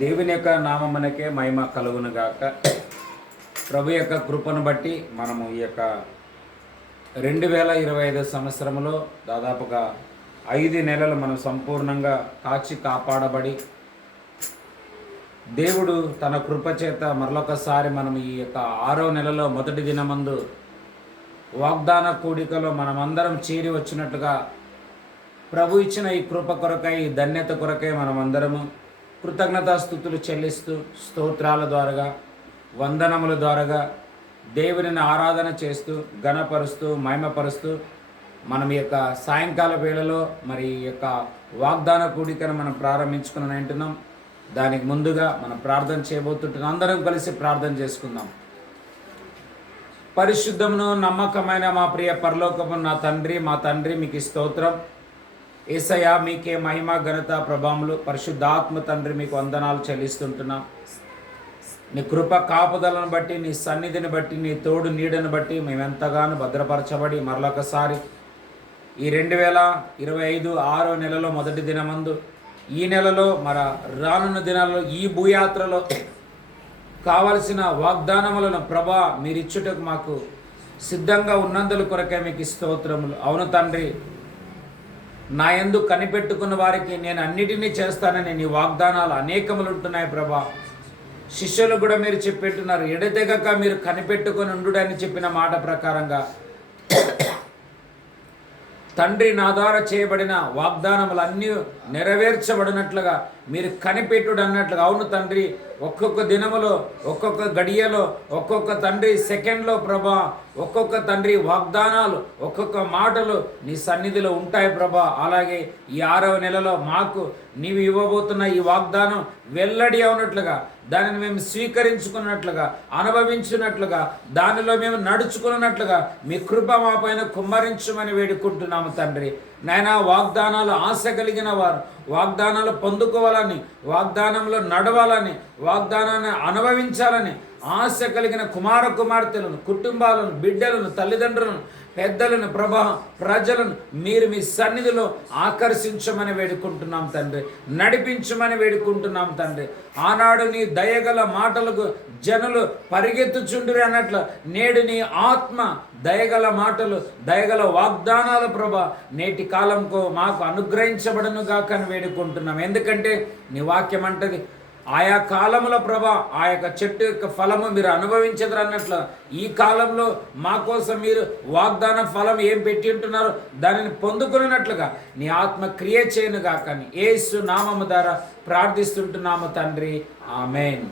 దేవుని యొక్క నామమునకే మహిమ కలుగును గాక. ప్రభు యొక్క కృపను బట్టి మనము ఈ యొక్క 2025 సంవత్సరంలో దాదాపుగా 5 నెలలు మనం సంపూర్ణంగా కాచి కాపాడబడి దేవుడు తన కృప చేత మరొకసారి మనం ఈ యొక్క 6వ నెలలో మొదటి దినమందు వాగ్దాన కూడికలో మనమందరం చేరి వచ్చినట్లుగా ప్రభు ఇచ్చిన ఈ కృప కొరకై, ఈ ధన్యత కొరకై మనమందరము కృతజ్ఞతాస్తుతులు చెల్లిస్తూ స్తోత్రాల ద్వారాగా, వందనముల ద్వారాగా దేవునిని ఆరాధన చేస్తూ ఘనపరుస్తూ మహిమపరుస్తూ మనం ఈ యొక్క సాయంకాల వేళలో మరి ఈ యొక్క వాగ్దాన కూడికను మనం ప్రారంభించుకుని అంటున్నాం. దానికి ముందుగా మనం ప్రార్థన చేయబోతుంటున్నాం. అందరం కలిసి ప్రార్థన చేసుకుందాం. పరిశుద్ధమును నమ్మకమైన మా ప్రియ పరలోకము నా తండ్రి, మా తండ్రి మీకు స్తోత్రం. యేసయ్యా మీకే మహిమ ఘనత ప్రభావములు. పరిశుద్ధాత్మ తండ్రి మీకు వందనాలు చెల్లిస్తుంటున్నాం. నీ కృప కాపుదలను బట్టి, నీ సన్నిధిని బట్టి, నీ తోడు నీడను బట్టి మేమెంతగానో భద్రపరచబడి మరొకసారి ఈ 2025 6వ నెలలో మొదటి దినమందు ఈ నెలలో రానున్న దినాల్లో ఈ భూయాత్రలో కావలసిన వాగ్దానములను ప్రభా మీరిచ్చుటకు మాకు సిద్ధంగా ఉన్నందుల కొరకే మీకు స్తోత్రములు. అవును తండ్రి, నా యందు కనిపెట్టుకున్న వారికి నేను అన్నిటినీ చేస్తానని నీ వాగ్దానాలు అనేకములు ఉంటున్నాయి ప్రభా. శిష్యులు కూడా మీరు చెప్పెట్టున్నారు, ఎడతెగక మీరు కనిపెట్టుకొని ఉండుడని చెప్పిన మాట ప్రకారంగా తండ్రి నా ద్వారా చేయబడిన వాగ్దానములు అన్నీ నెరవేర్చబడినట్లుగా మీరు కనిపెట్టుడు అన్నట్లుగా. అవును తండ్రి, ఒక్కొక్క దినములో, ఒక్కొక్క గడియలో, ఒక్కొక్క తండ్రి సెకండ్లో ప్రభా, ఒక్కొక్క తండ్రి వాగ్దానాలు, ఒక్కొక్క మాటలు నీ సన్నిధిలో ఉంటాయి ప్రభా. అలాగే ఈ 6వ నెలలో మాకు నీవు ఇవ్వబోతున్న ఈ వాగ్దానం వెల్లడి అవునట్లుగా, దానిని మేము స్వీకరించుకున్నట్లుగా, అనుభవించున్నట్లుగా, దానిలో మేము నడుచుకున్నట్లుగా మీ కృప మా పైన కుమ్మరించమని వేడుకుంటున్నాము తండ్రి. నాయనా, వాగ్దానాలు ఆశ కలిగిన వారు వాగ్దానాలు పొందుకోవాలని, వాగ్దానంలో నడవాలని, వాగ్దానాన్ని అనుభవించాలని ఆశ కలిగిన కుమార కుమార్తెలను, కుటుంబాలను, బిడ్డలను, తల్లిదండ్రులను, పెద్దలను, ప్రజలను మీరు మీ సన్నిధిలో ఆకర్షించమని వేడుకుంటున్నాం తండ్రి. నడిపించమని వేడుకుంటున్నాం తండ్రి. ఆనాడు నీ దయగల మాటలకు జనులు పరిగెత్తుచుండ్రి అన్నట్లు నేడు నీ ఆత్మ దయగల మాటలు, దయగల వాగ్దానాలు ప్రభా నేటి కాలంకు మాకు అనుగ్రహించబడను గాకని వేడుకుంటున్నాం. ఎందుకంటే నీ వాక్యం అంటది, ఆయా కాలంలో ప్రభా ఆ యొక్క చెట్టు యొక్క ఫలము మీరు అనుభవించదురు అన్నట్లు ఈ కాలంలో మా కోసం మీరు వాగ్దాన ఫలం ఏం పెట్టి ఉంటున్నారో దానిని పొందుకున్నట్లుగా నీ ఆత్మ క్రియ చేయనుగా కానీ యేసు నామము ద్వారా ప్రార్థిస్తుంటున్నాము తండ్రి. ఆమేన్.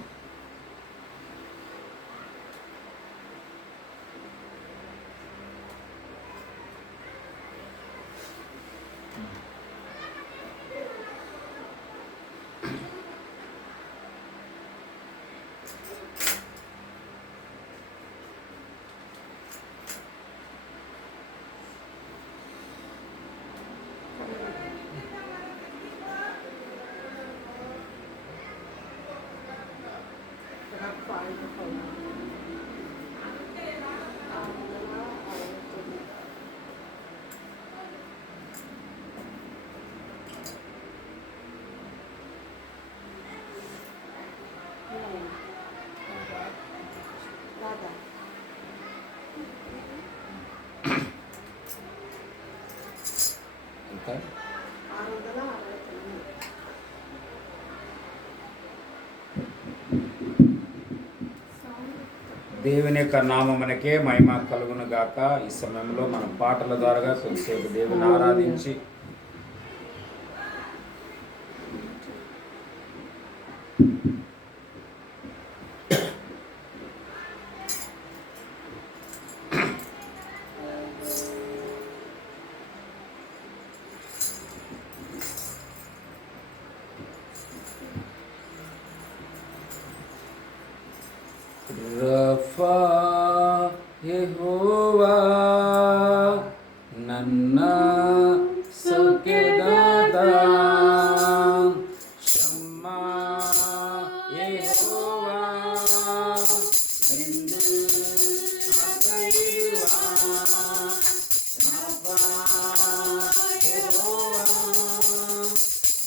దేవుని యొక్క నామమునకే మహిమ కలుగును గాక. ఈ సమయంలో మనం పాటల ద్వారా కొద్దిసేపు దేవుని ఆరాధించి రఫా యెహోవా ನನ್ನ ಸೌಖ್ಯದಾತ, ಶಮ್ಮಾ ಯೆಹೋವಾ ಎಂದು ಆತಯಿರುವ, ರಫಾ ಯೆಹೋವಾ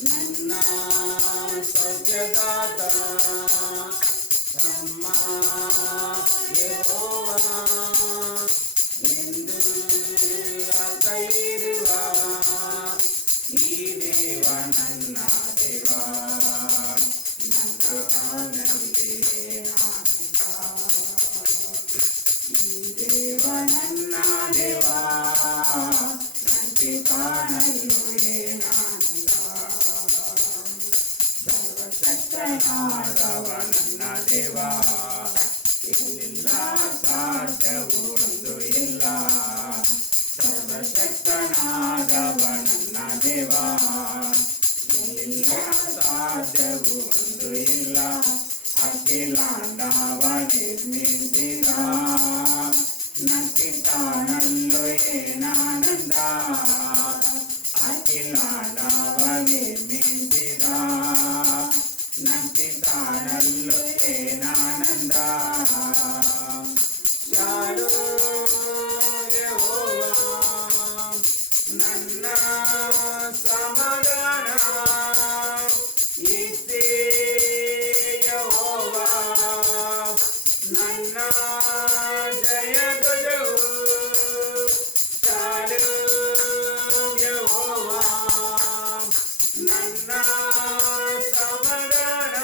ನನ್ನ ಸೌಖ್ಯದಾತ, ಸರ್ವಶಕ್ತನಾದವ ನನ್ನ ದೇವ, ಇಲ್ಲಿಲ್ಲ ಸಾಧ್ಯವೂ ಒಂದು ಇಲ್ಲ. ಸರ್ವಶಕ್ತನಾದವ ನನ್ನ ದೇವ, ಇಲ್ಲಿಲ್ಲ ಸಾಧ್ಯವೂ ಒಂದು ಇಲ್ಲ. ಅಖಿಲಾಂಡವ ನಿರ್ಮಿಸಿದ ನಂಟಿತಾನಲ್ಲೂ ಏನಾನಂದ. ಅಖಿಲಾಂಡವ ನಿರ್ಮಿಸಿದ ನಂಟಿತಾನಲ್ಲೂ ಏನಾನಂದ. ಶಾಲೋಮ್ ಯೆಹೋವಾ ನನ್ನ ಸಮಾಧಾನ, ಇಸ್ಸೇ ಯೆಹೋವಾ ನನ್ನ ಜಯ ಧ್ವಜವು. ಶಾಲೋಮ್ ಯೆಹೋವಾ ನನ್ನ ಸಮಾಧಾನ,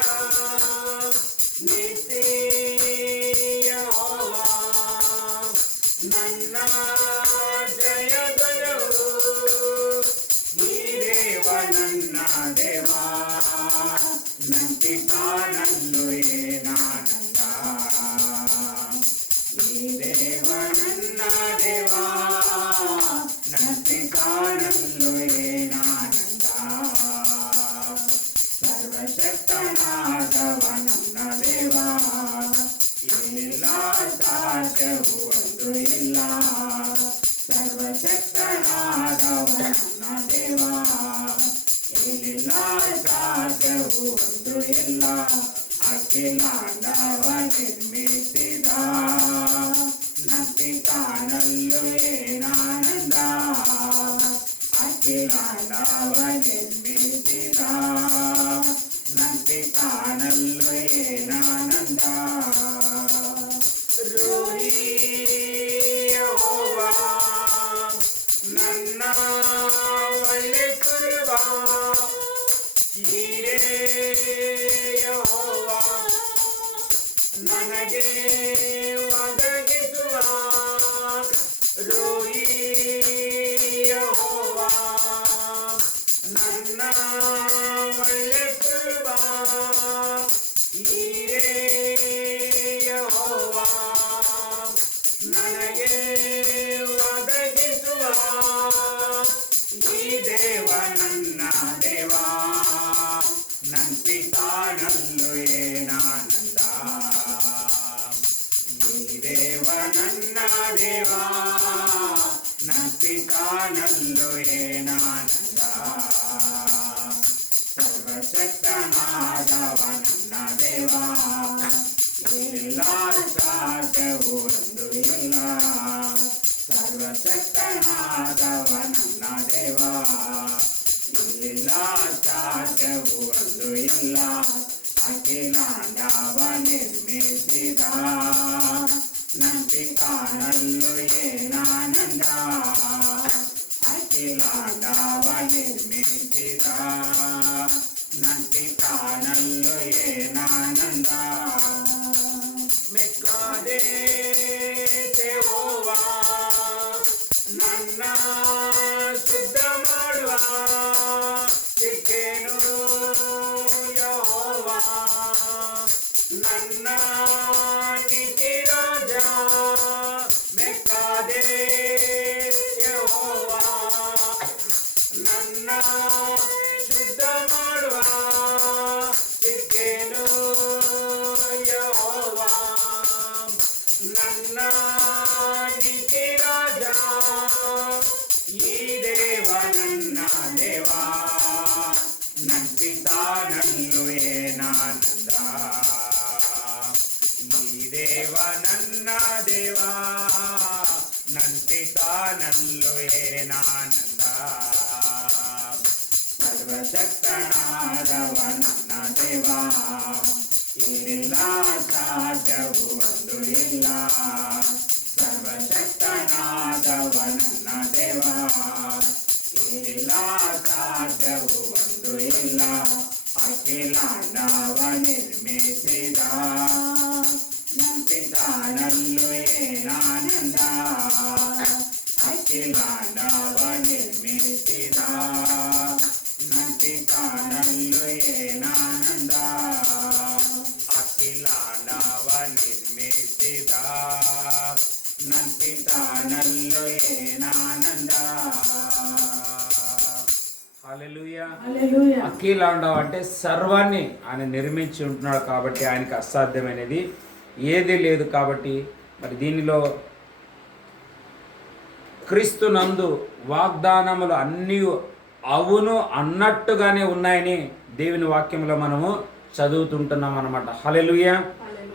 ಇಸ್ಸೇ ಯೆಹೋವಾ ನನ್ನ ಜಯ ಧ್ವಜವು. ಈ ದೇವ ನನ್ನ ದೇವ, ನಂಟಿತಾನಲ್ಲೂ ಏನಾನಂದ. ಈ ದೇವ ನನ್ನ ದೇವ, ನಂಟಿತಾನಲ್ಲೂ ಏನಾನಂದ. ಸರ್ವಶಕ್ತನಾದವ ನನ್ನ ದೇವ, ಇಲ್ಲಿಲ್ಲ ಸಾಧ್ಯವೂ ಒಂದು ಇಲ್ಲ. ಸರ್ವಶಕ್ತನಾದವ ನನ್ನ ದೇವ, ಇಲ್ಲಿಲ್ಲ ಸಾಧ್ಯವೂ ಒಂದು ಇಲ್ಲ. ಅಖಿಲಾಂಡವ ನಿರ್ಮಿಸಿದ ನಂಟಿತಾನಲ್ಲೂ ಏನಾನಂದ. ಅಖಿಲಾಂಡವ ನಿರ್ಮಿಸಿದ ನಂಟಿತಾನಲ್ಲೂ ಏನಾನಂದ. ರೋಹಿ ಯೆಹೋವಾ ನನ್ನ ಒಳ್ಳೆ ಕುರುಬ, ಈರೇ ಯೆಹೋವಾ ನನಗೆ ಒದಗಿಸುವ. ರೋಹಿ ಯೆಹೋವಾ ನನ್ನ ಒಳ್ಳೆ ಕುರುಬ, ಈರೇ ಯೆಹೋವಾ ನನಗೆ ಒದಗಿಸುವ. ಈ ದೇವ ನನ್ನ ದೇವ, ನಂಟಿತಾನಲ್ಲೂ ಏನಾನಂದ. ಈ ದೇವ ನನ್ನ ದೇವ, ನಂಟಿತಾನಲ್ಲೂ ಏನಾನಂದ. ಸರ್ವಶಕ್ತನಾದವ ನನ್ನ ದೇವ, ಇಲ್ಲಿಲ್ಲ ಸಾಧ್ಯವೂ ಒಂದು ಇಲ್ಲ. ಸರ್ವಶಕ್ತನಾದವ ನನ್ನ ದೇವ, ಇಲ್ಲಿಲ್ಲ ಸಾಧ್ಯವೂ ಒಂದು ಇಲ್ಲ. ಅಖಿಲಾಂಡವ ನಿರ್ಮಿಸಿದ ನಂಟಿತಾನಲ್ಲೂ ಏನಾನಂದ. ಅಖಿಲಾಂಡವ ನಿರ್ಮಿಸಿದ ನಂಟಿತಾನಲ್ಲೂ ಏನಾನಂದ. ಮೆಕ್ಕಾದೆ ಯೆಹೋವಾ ನನ್ನ ಶುದ್ಧ ಮಾಡುವ. ಸಿಕ್ಕೇನು ಯೆಹೋವಾ ನನ್ನ ನೀತಿ ರಾಜ. ಮೆಕ್ಕಾದೆ ಯೆಹೋವಾ ನನ್ನ ಶುದ್ಧ ಮಾಡುವ. ಸಿಕ್ಕೇನು ಯೆಹೋವಾ ನನ್ನ ನೀತಿ ರಾಜ. ಈ ದೇವ ನನ್ನ ದೇವ, ನಂಟಿತಾನಲ್ಲೂ ಏನಾನಂದ. ಈ ದೇವ ನನ್ನ ದೇವ, ನಂಟಿತಾನಲ್ಲೂ ಏನಾನಂದ. ಸರ್ವಶಕ್ತನಾದವ ನನ್ನ ದೇವ, ಇಲ್ಲಿಲ್ಲ ಸಾಧ್ಯವೂ ಒಂದು ಇಲ್ಲ. ಸರ್ವಶಕ್ತನಾದವ ನನ್ನ ದೇವ, ಇಲ್ಲಿಲ್ಲ ಸಾಧ್ಯವೂ ಒಂದು ಇಲ್ಲ. ಅಖಿಲಾಂಡವ ನಿರ್ಮಿಸಿದ ನಂಟಿತಾನಲ್ಲೂ ಏನಾನಂದ. ಅಖಿಲಾಂಡವ ನಿರ್ಮಿಸಿದ ನಂಟಿತಾನಲ್ಲೂ ಏನಾನಂದ. అఖిలాండం అంటే సర్వాన్ని ఆయన నిర్మించి ఉంటున్నాడు కాబట్టి ఆయనకి అసాధ్యమైనది ఏదీ లేదు. కాబట్టి మరి దీనిలో క్రీస్తునందు వాగ్దానములు అన్నీ అవును అన్నట్టుగానే ఉన్నాయని దేవుని వాక్యంలో మనము చదువుతుంటున్నాం అన్నమాట. హల్లెలూయా.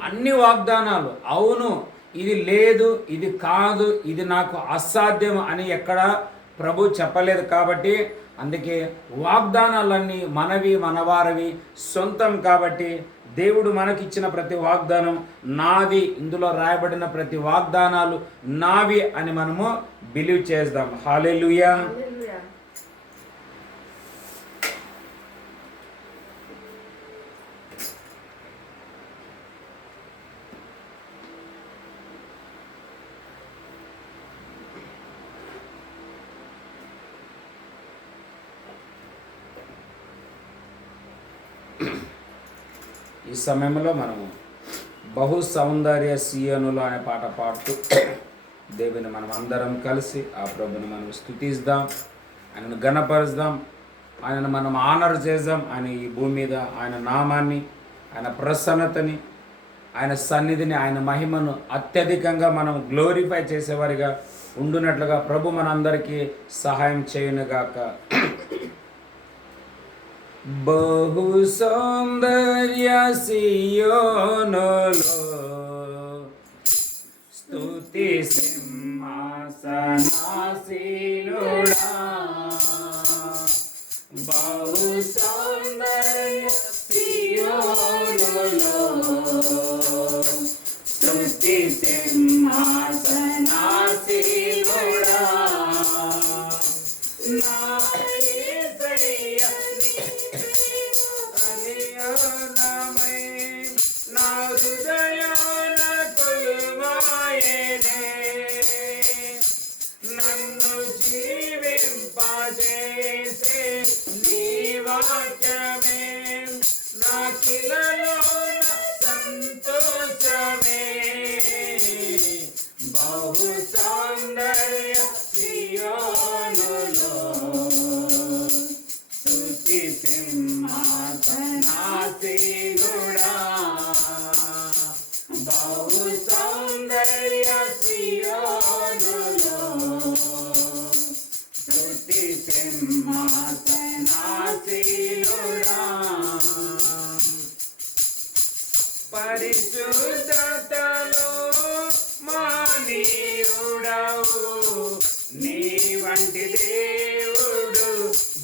అన్ని వాగ్దానాలు అవును, ఇది లేదు, ఇది కాదు, ఇది నాకు అసాధ్యం అని ఎక్కడ ప్రభు చెప్పలేదు. కాబట్టి అందుకే వాగ్దానాలన్నీ మనవి, మనవారివి, సొంతం. కాబట్టి దేవుడు మనకిచ్చిన ప్రతి వాగ్దానం నాది, ఇందులో రాయబడిన ప్రతి వాగ్దానాలు నావి అని మనము బిలీవ్ చేద్దాం. హల్లెలూయా. ఈ సమయంలో మనము బహు సౌందర్య సీయనులు అనే పాట పాడుతూ దేవుని మనం అందరం కలిసి ఆ ప్రభుని మనం స్తుతిద్దాం, ఆయనను ఘనపరుద్దాం, ఆయనను మనం ఆనర్ చేద్దాం. ఆయన ఈ భూమి మీద ఆయన నామాన్ని, ఆయన ప్రసన్నతని, ఆయన సన్నిధిని, ఆయన మహిమను అత్యధికంగా మనం గ్లోరిఫై చేసేవారిగా ఉండునట్లుగా ప్రభు మనందరికీ సహాయం చేయునుగాక. బహు సౌందర్య సియోనులో స్తుతి సింహాసనాసీనుడా, బహు సౌందర్య సియోనులో స్తుతి సింహాసనాసీనుడా, నా యేసయ్యా నా హృదయాన కొలువాయెనే, నన్ను జీవింపజేసే నీ వాక్యమే నాకిలలోన సంతోషమే. బహు సౌందర్య సియోనులో స్తుతి సింహాసనాసీనుడా, బహు సౌందర్య సియోనులో స్తుతి సింహాసనాసీనుడా, పరిశుద్ధతలో మానీయుడవు, నీ వంటి దేవుడు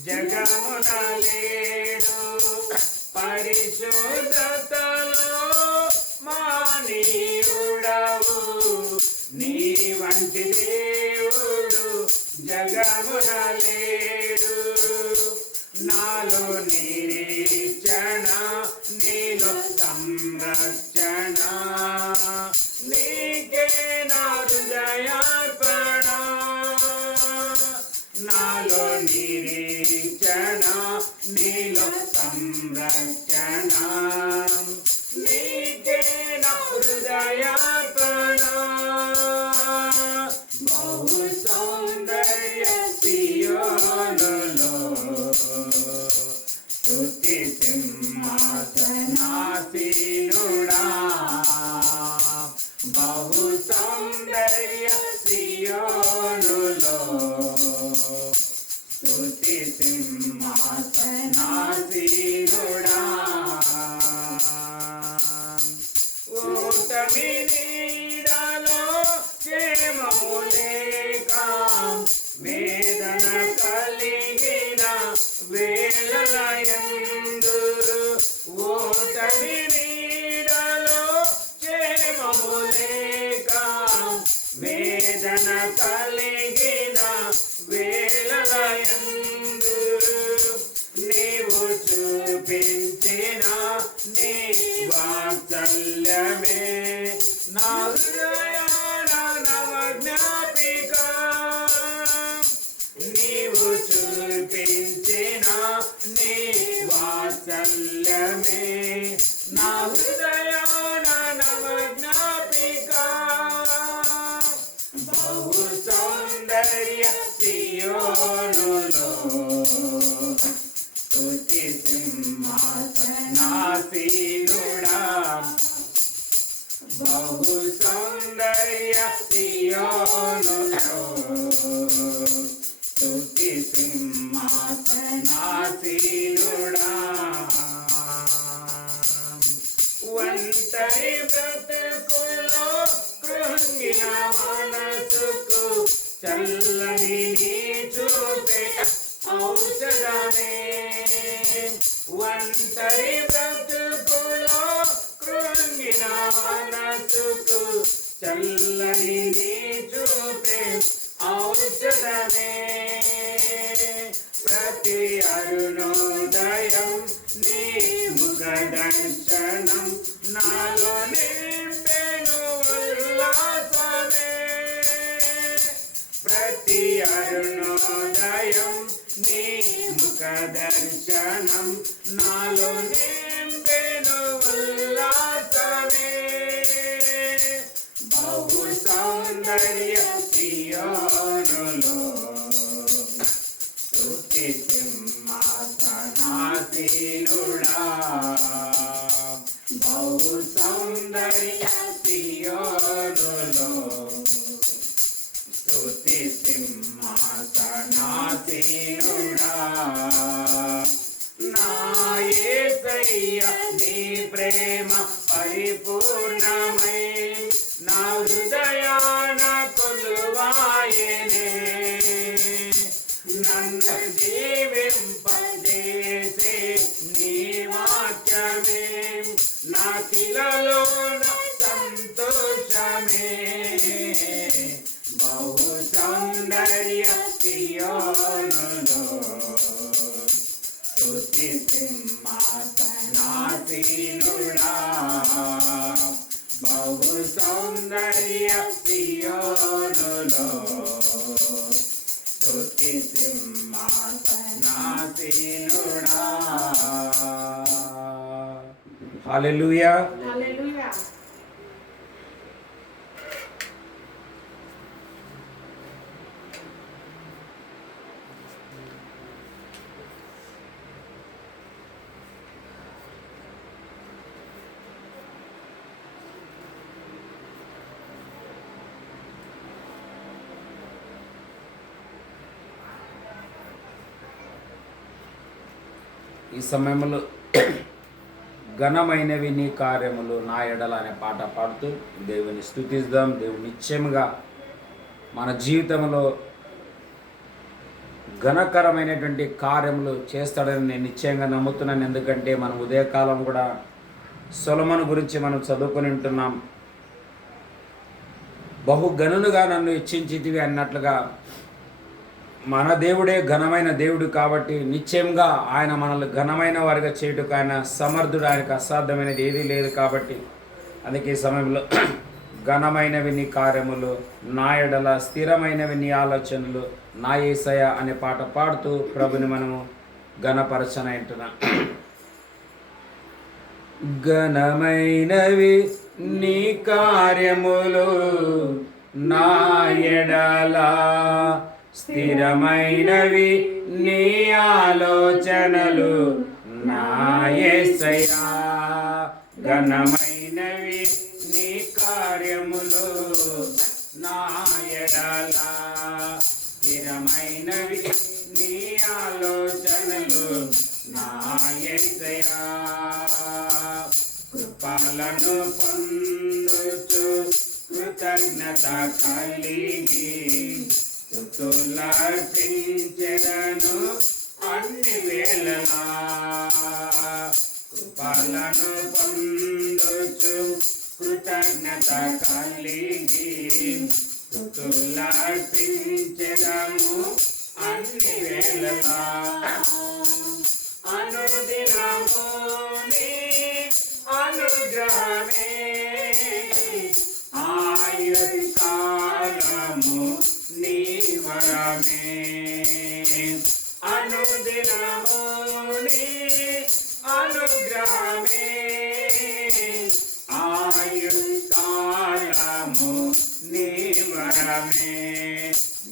జగమున లేడు. పరిశుద్ధతలో మానీయుడవు, నీ వంటి దేవుడు జగమున లేడు. నాలో నిరీక్షణ, నీలో సంరక్షణ, నీకే నా హృదయార్పణ. నాలో నిరీక్షణ, నీలో సంరక్షణ, నీకే నా హృదయార్పణ. బహు సౌందర్య సియోనులో స్తుతి సింహాసనాసీనుడా, బహు సౌందర్య సియోనులో స్తుతి సింహాసనాసీనుడా. ఓటమి నీడలో క్షేమము లేక వేదన కలిగిన వేళలయందు, ఓటమి నీడలో క్షేమము లేక వేదన కలిగిన వేళలయందు, నీవు చూపించిన నీ వాత్సల్యమే నా హృదయాన నవజ్ఞాపిక. నీవు చూపించిన నీ వాత్సల్యమే నా హృదయాన నవజ్ఞాపిక. బహు సౌందర్య సియోనులో స్తుతి సింహాసనాసీనుడా బహు సౌందర్య సియోనులో స్తుతి సింహాసనాసీనుడా ఒంటరి బ్రతుకులో కృంగిన మనసుకు చల్లని నీ చూపే ఔషధమే ఒంటరి బ్రతుకులో కృంగిన మనసుకు చల్లని నీ చూపే ఔషధమే ప్రతి అరుణోదయం నీ ముఖ దర్శనం నాలో నింపెను ఉల్లాసమే ప్రతి అరుణోదయం నీ ముఖ దర్శనం నాలో నింపెను ఉల్లాసమే బహు సౌందర్య సియోనులో స్తుతి సింహాసనాసీనుడా బహు సౌందర్య సియోనులో స్తుతి సింహాసనాసీనుడా నా యేసయ్య నీ ప్రేమ పరిపూర్ణమై నా హృదయాన కొలువాయెనే నన్ను జీవింపజేసే నీ వాక్యమే నాకిలలోన సంతోషమే బహు సౌందర్య సియోనులో స్తుతి సింహాసనాసీనుడా బహు సౌందర్య సియోనులో స్తుతి సింహాసనాసీనుడా హల్లెలూయా హల్లెలూయా. ఈ సమయంలో ఘనమైనవి నీ కార్యములు నా ఎడల అనే పాట పాడుతూ దేవుని స్తుతిద్దాం. దేవుని నిశ్చయముగా మన జీవితంలో ఘనకరమైనటువంటి కార్యములు చేస్తాడని నేను నిశ్చయంగా నమ్ముతున్నాను. ఎందుకంటే మనం ఉదయకాలం కూడా సొలొమోను గురించి మనం చదువుకొని ఉంటున్నాం. బహుఘనులుగా నన్ను హెచ్చించితివి అన్నట్లుగా మన దేవుడే ఘనమైన దేవుడు కాబట్టి నిశ్చయంగా ఆయన మనల్ని ఘనమైన వారిగా చేయుటకు ఆయన సమర్థుడు. ఆయనకు అసాధ్యమైనది ఏదీ లేదు కాబట్టి అందుకే ఈ సమయంలో ఘనమైనవి నీ కార్యములు నా ఎడల స్థిరమైనవి నీ ఆలోచనలు నా యేసయ్య అనే పాట పాడుతూ ప్రభుని మనము ఘనపరచనంటున్నాం. ఘనమైనవి నీ కార్యములు నా ఎడల స్థిరమైనవి నీ ఆలోచనలు నా యేసయ్యా. ఘనమైనవి నీ కార్యములు నా ఎడల స్థిరమైనవి నీ ఆలోచనలు నా యేసయ్యా. కృపలను పొందుచు కృతజ్ఞత కలిగి స్తుతులర్పించెదను అన్ని వేళలా. కృపలను పొందుచు కృతజ్ఞత కలిగి స్తుతులర్పించెదము అన్ని వేళలా. అనుదినము నీ అనుగ్రహమే ఆయుష్కాలము నీ వరమే. అనుదినము నీ అనుగ్రహమే ఆయుష్కాలము నీ వరమే.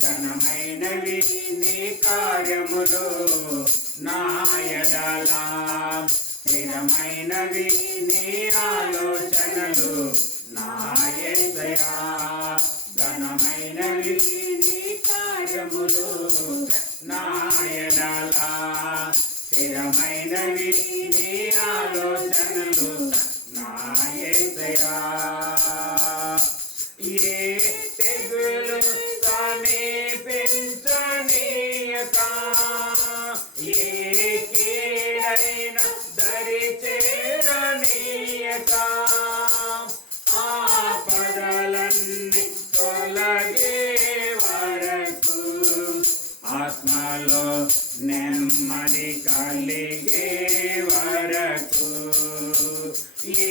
ఘనమైనవి నీ కార్యములు నా ఎడల స్థిరమైనవి నీ ఆలోచనలు నా యేసయ్యా. ఘనమైనవి నీ కార్యములు నా ఎడల స్థిరమైనవి నీ ఆలోచనలు నా యేసయ్యా. ఏ తెగులు సమీపించనీయక ఏ కీడైన దరి చేరనీయక ఆపదలన్నీ తొలగే వరకు ఆత్మలో నెమ్మది కలిగే వరకు ఏ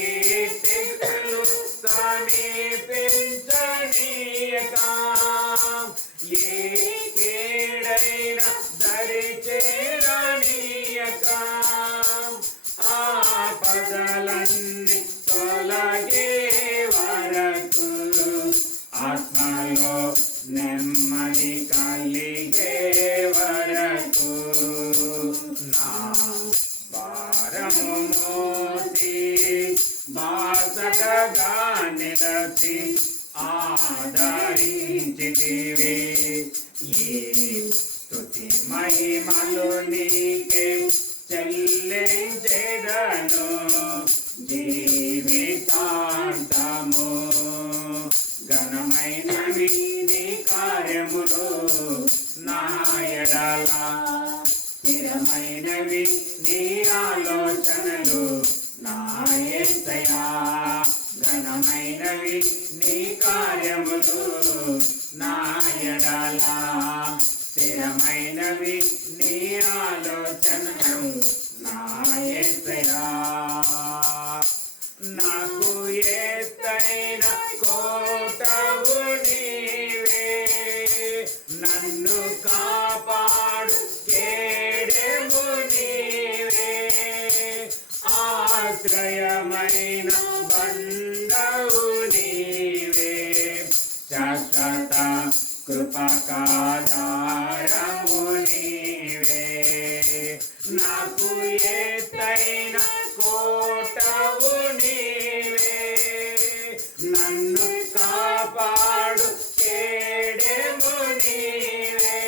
తెగులు సమీపించనీయక ఏ కీడైన దరి చేరనీయక ఆపదలన్నీ తొలగే వరకు ఆత్మలో నెమ్మది కలిగే వరకు నా భారము మోసి బాసటగా నిలచి ఆదరించితివి. ఈ స్తుతి మహిమలు నీకే చెల్లించెదను జీవితాంతము. ఘనమైనవి నీ కార్యములు నా ఎడల స్థిరమైనవి నీ ఆలోచనలు నా యేసయ్యా. ఘనమైనవి నీ కార్యములు నా ఎడల స్థిరమైనవి నీ ఆలోచనలు నా యేసయ్యా. నాకు ఎత్తైన కోటవు నీవే, నన్ను కాపాడు కేడెము నీవే. ఆశ్రయమైన బండవు నీవే, శాశ్వత కృపకాధారము నీవే. నాకు ఎత్తైన కోటవు నీవే, నన్ను కాపాడు కేడెము నీవే.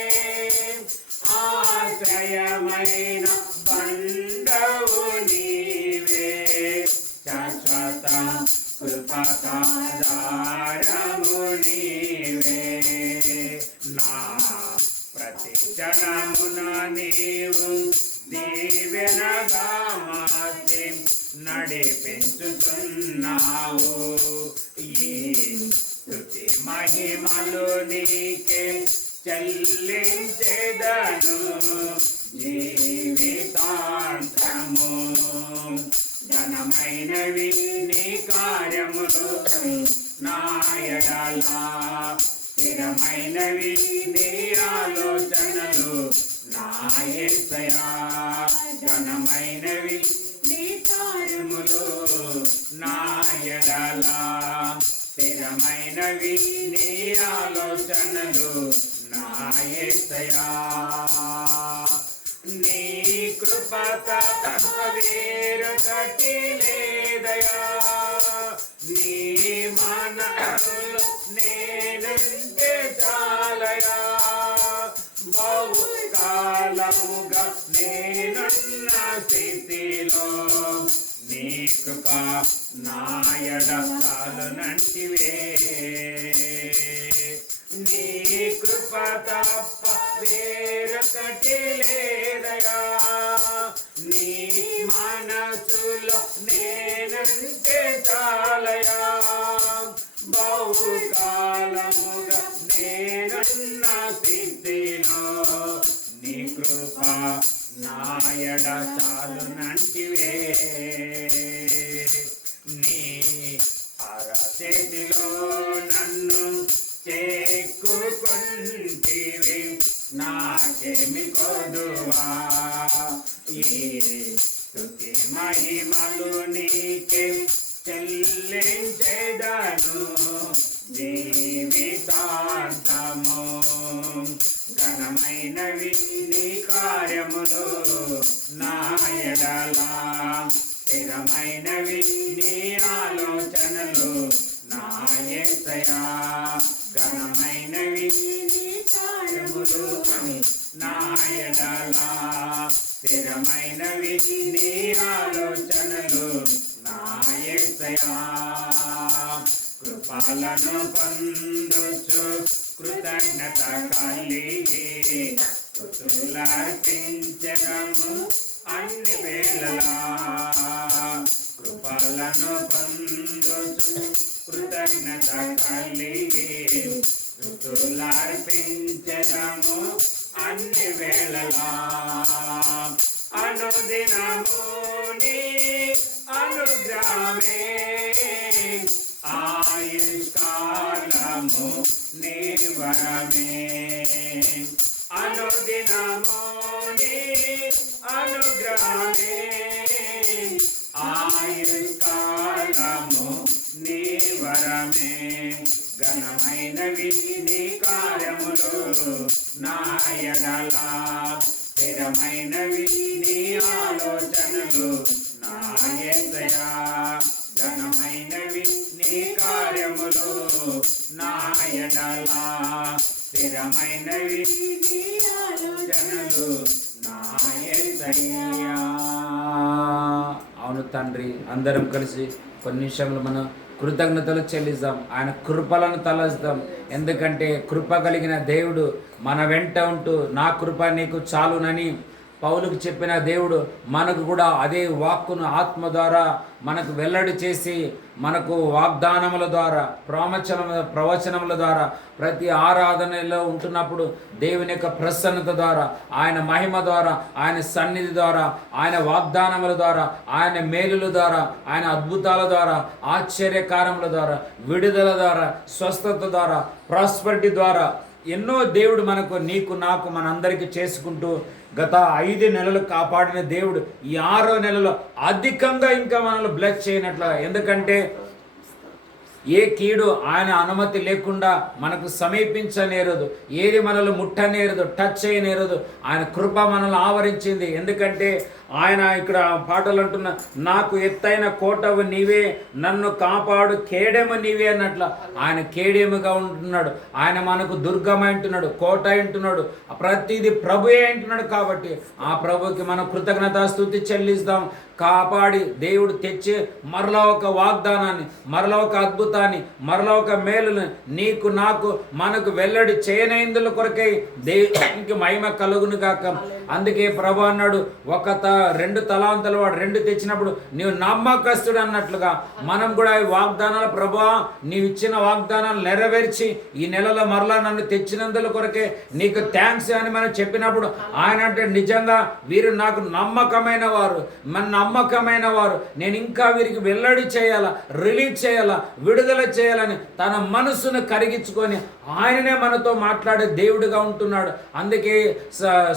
ఆశ్రయమైన బండవు నీవే, శాశ్వత కృపకాధారము నీవే. నా ప్రతి క్షణమున నీవు దీవెనగా మార్చి నడిపించుతున్నావు. ఈ స్తుతి మహిమలు నీకే చెల్లించెదను జీవితాంతము. ఘనమైనవి నీ కార్యములు నా ఎడల స్థిరమైనవి నీ ఆలోచనలు నా యేసయ్యా. ఘనమైనవి నీ కార్యములు నా ఎడల స్థిరమైనవి నీ ఆలోచనలు నా యేసయ్యా. నీ కృప తప్ప వేరొకటి లేదయా. నీ మనసులో నేనంటే చాలయా. బహుకాలముగా నేనున్న స్థితిలో నీ కృప నాయడ చాలునంటివే. నీ కృప తప్ప వేరొకటి లేదయా. నీ మనసులో నేనంటే చాలయా. బహుకాలముగా నేనున్న స్థితిలో నీ కృప నాయడ చాలునంటివే. నీ అరచేతిలో నన్ను చెక్కుకుంటివి, నాకేమి కొదువా. ఈ స్తుతి మహిమలు నీకే చెల్లించెదను జీవితాంతము. ఘనమైనవి నీ కార్యములు నా ఎడల స్థిరమైనవి నీ ఆలోచనలు నా యేసయ్యా ఘనమైనవి నీ కార్యములు నా ఎడల స్థిరమైనవి నీ ఆలోచనలు నా యేసయ్యా కృపలను పొందుచు కృతజ్ఞత కలిగి స్తుతులర్పించడము అన్ని వేళలా కృపలను పొందుచు కృతజ్ఞత కలిగి స్తుతులర్పించడము అన్ని వేళలా అనుదినము నీ అనుగ్రహమే ఆయుష్కాలము నీ వరమే అనుదినము నీ అనుగ్రహమే ఆయుష్కాలము నీ వరమే ఘనమైనవి నీ కార్యములు నా ఎడల స్థిరమైనవి నీ ఆలోచనలు నా యేసయ్యా ఘనమైనవి నీ కార్యములు నా ఎడల స్థిరమైనవి నీ ఆలోచనలు నా యేసయ్యా. అవును తండ్రి, అందరం కలిసి కొన్ని నిమిషంలో మనం కృతజ్ఞతలు చెల్లిద్దాం, ఆయన కృపలను తలస్తాం. ఎందుకంటే కృప కలిగిన దేవుడు మన వెంట ఉంటూ నా కృప నీకు చాలునని పౌలుకు చెప్పిన దేవుడు మనకు కూడా అదే వాక్కును ఆత్మ ద్వారా మనకు వెల్లడి చేసి మనకు వాగ్దానముల ద్వారా ప్రవచనముల ద్వారా ప్రతి ఆరాధనలో ఉంటున్నప్పుడు దేవుని యొక్క ప్రసన్నత ద్వారా ఆయన మహిమ ద్వారా ఆయన సన్నిధి ద్వారా ఆయన వాగ్దానముల ద్వారా ఆయన మేలుల ద్వారా ఆయన అద్భుతాల ద్వారా ఆశ్చర్యకారముల ద్వారా విడుదల ద్వారా స్వస్థత ద్వారా ప్రాస్పరిటీ ద్వారా ఎన్నో దేవుడు మనకు నీకు నాకు మనందరికీ చేసుకుంటూ గత 5 నెలలు కాపాడిన దేవుడు ఈ 6వ నెలలో అధికంగా ఇంకా మనల్ని బ్లెస్ చేయనట్లుగా, ఎందుకంటే ఏ కీడు ఆయన అనుమతి లేకుండా మనకు సమీపించనేరదు, ఏది మనల్ని ముట్టనేరదు, టచ్ చేయనేరదు. ఆయన కృప మనల్ని ఆవరించింది. ఎందుకంటే ఆయన ఇక్కడ పాటలు అంటున్న నాకు ఎత్తైన కోటవు నీవే, నన్ను కాపాడు కేడెము నీవే అన్నట్ల ఆయన కేడెముగా ఉంటున్నాడు. ఆయన మనకు దుర్గం అంటున్నాడు, కోట అంటున్నాడు, ప్రతిదీ ప్రభుయే అంటున్నాడు. కాబట్టి ఆ ప్రభుకి మనం కృతజ్ఞతాస్తుతి చెల్లిస్తాం. కాపాడి దేవుడు తెచ్చి మరలా ఒక వాగ్దానాన్ని, మరలా ఒక అద్భుతాన్ని, మరలా ఒక మేలుని నీకు నాకు మనకు వెల్లడి చేయనైందుల కొరకై దేవునికి మహిమ కలుగును గాక. అందుకే ప్రభు అన్నాడు, 2 తలాంతలు వాడు 2 తెచ్చినప్పుడు నీవు నమ్మకస్తుడు అన్నట్లుగా మనం కూడా ఈ వాగ్దానాలు, ప్రభువా నీవు ఇచ్చిన వాగ్దానాలు నెరవేర్చి ఈ నెలలో మరలా నన్ను తెచ్చినందుల కొరకే నీకు థ్యాంక్స్ అని మనం చెప్పినప్పుడు ఆయన అంటే నిజంగా వీరు నాకు నమ్మకమైన వారు, నమ్మకమైన వారు, నేను ఇంకా వీరికి వెల్లడి చేయాలా, రిలీజ్ చేయాలా, విడుదల చేయాలని తన మనసును కరిగించుకొని ఆయననే మనతో మాట్లాడే దేవుడిగా ఉంటున్నాడు. అందుకే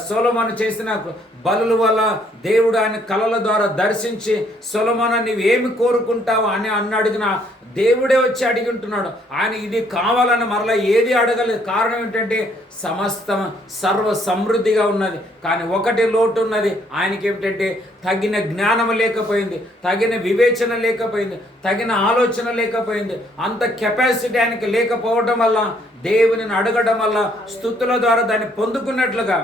సొలొమోను చేసిన బలుల వల్ల దేవుడు ఆయన కలల ద్వారా దర్శించి సొలొమోను నీవు ఏమి కోరుకుంటావు అని అడిగిన దేవుడే వచ్చి అడిగి ఉంటున్నాడు. ఆయన ఇది కావాలని మరలా ఏది అడగలేదు. కారణం ఏంటంటే సమస్తం సర్వ సమృద్ధిగా ఉన్నది, కానీ ఒకటి లోటు ఉన్నది. ఆయనకి ఏమిటంటే తగిన జ్ఞానం లేకపోయింది, తగిన వివేచన లేకపోయింది, తగిన ఆలోచన లేకపోయింది. అంత కెపాసిటీ ఆయనకి లేకపోవడం వల్ల, దేవుని అడగడం వల్ల, స్తుతుల ద్వారా దాన్ని పొందుకున్నట్లుగా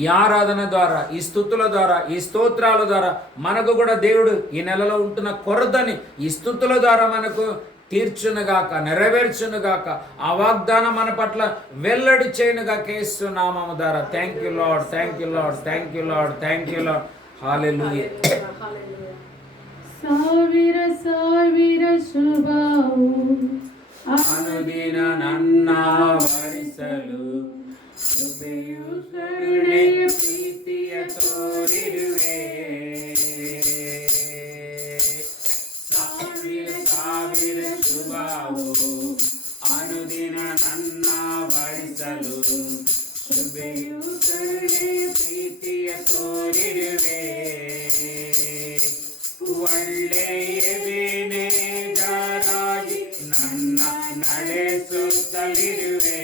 ఈ ఆరాధన ద్వారా, ఈ స్తుతుల ద్వారా, ఈ స్తోత్రాల ద్వారా మనకు కూడా దేవుడు ఈ నెలలో ఉంటున్న కొరతని ఈ స్తుతుల ద్వారా మనకు తీర్చునుగాక, నెరవేర్చునుగాక, ఆ వాగ్దానం మన పట్ల వెల్లడి చేయనుగాక యేసు నామము ద్వారా. Thank you lord, thank you lord, thank you lord, thank you lord. హల్లెలూయా. ಸಾವಿರ ಶುಭವು ಅನುದಿನ ನನ್ನ ವರಿಸಲು ಶುಭಯುಗಳೇ ಪ್ರೀತಿಯ ತೋರಿರುವೆ. ಸಾವಿರ ಶುಭವು ಅನುದಿನ ನನ್ನ ವರಿಸಲು ಶುಭಯುಗಳೇ ಪ್ರೀತಿಯ ತೋರಿರುವೆ. ಒಳ್ಳೆಯ ಜಾರಾಗಿ ನನ್ನ ನಡೆಸುತ್ತಲಿರುವೆ.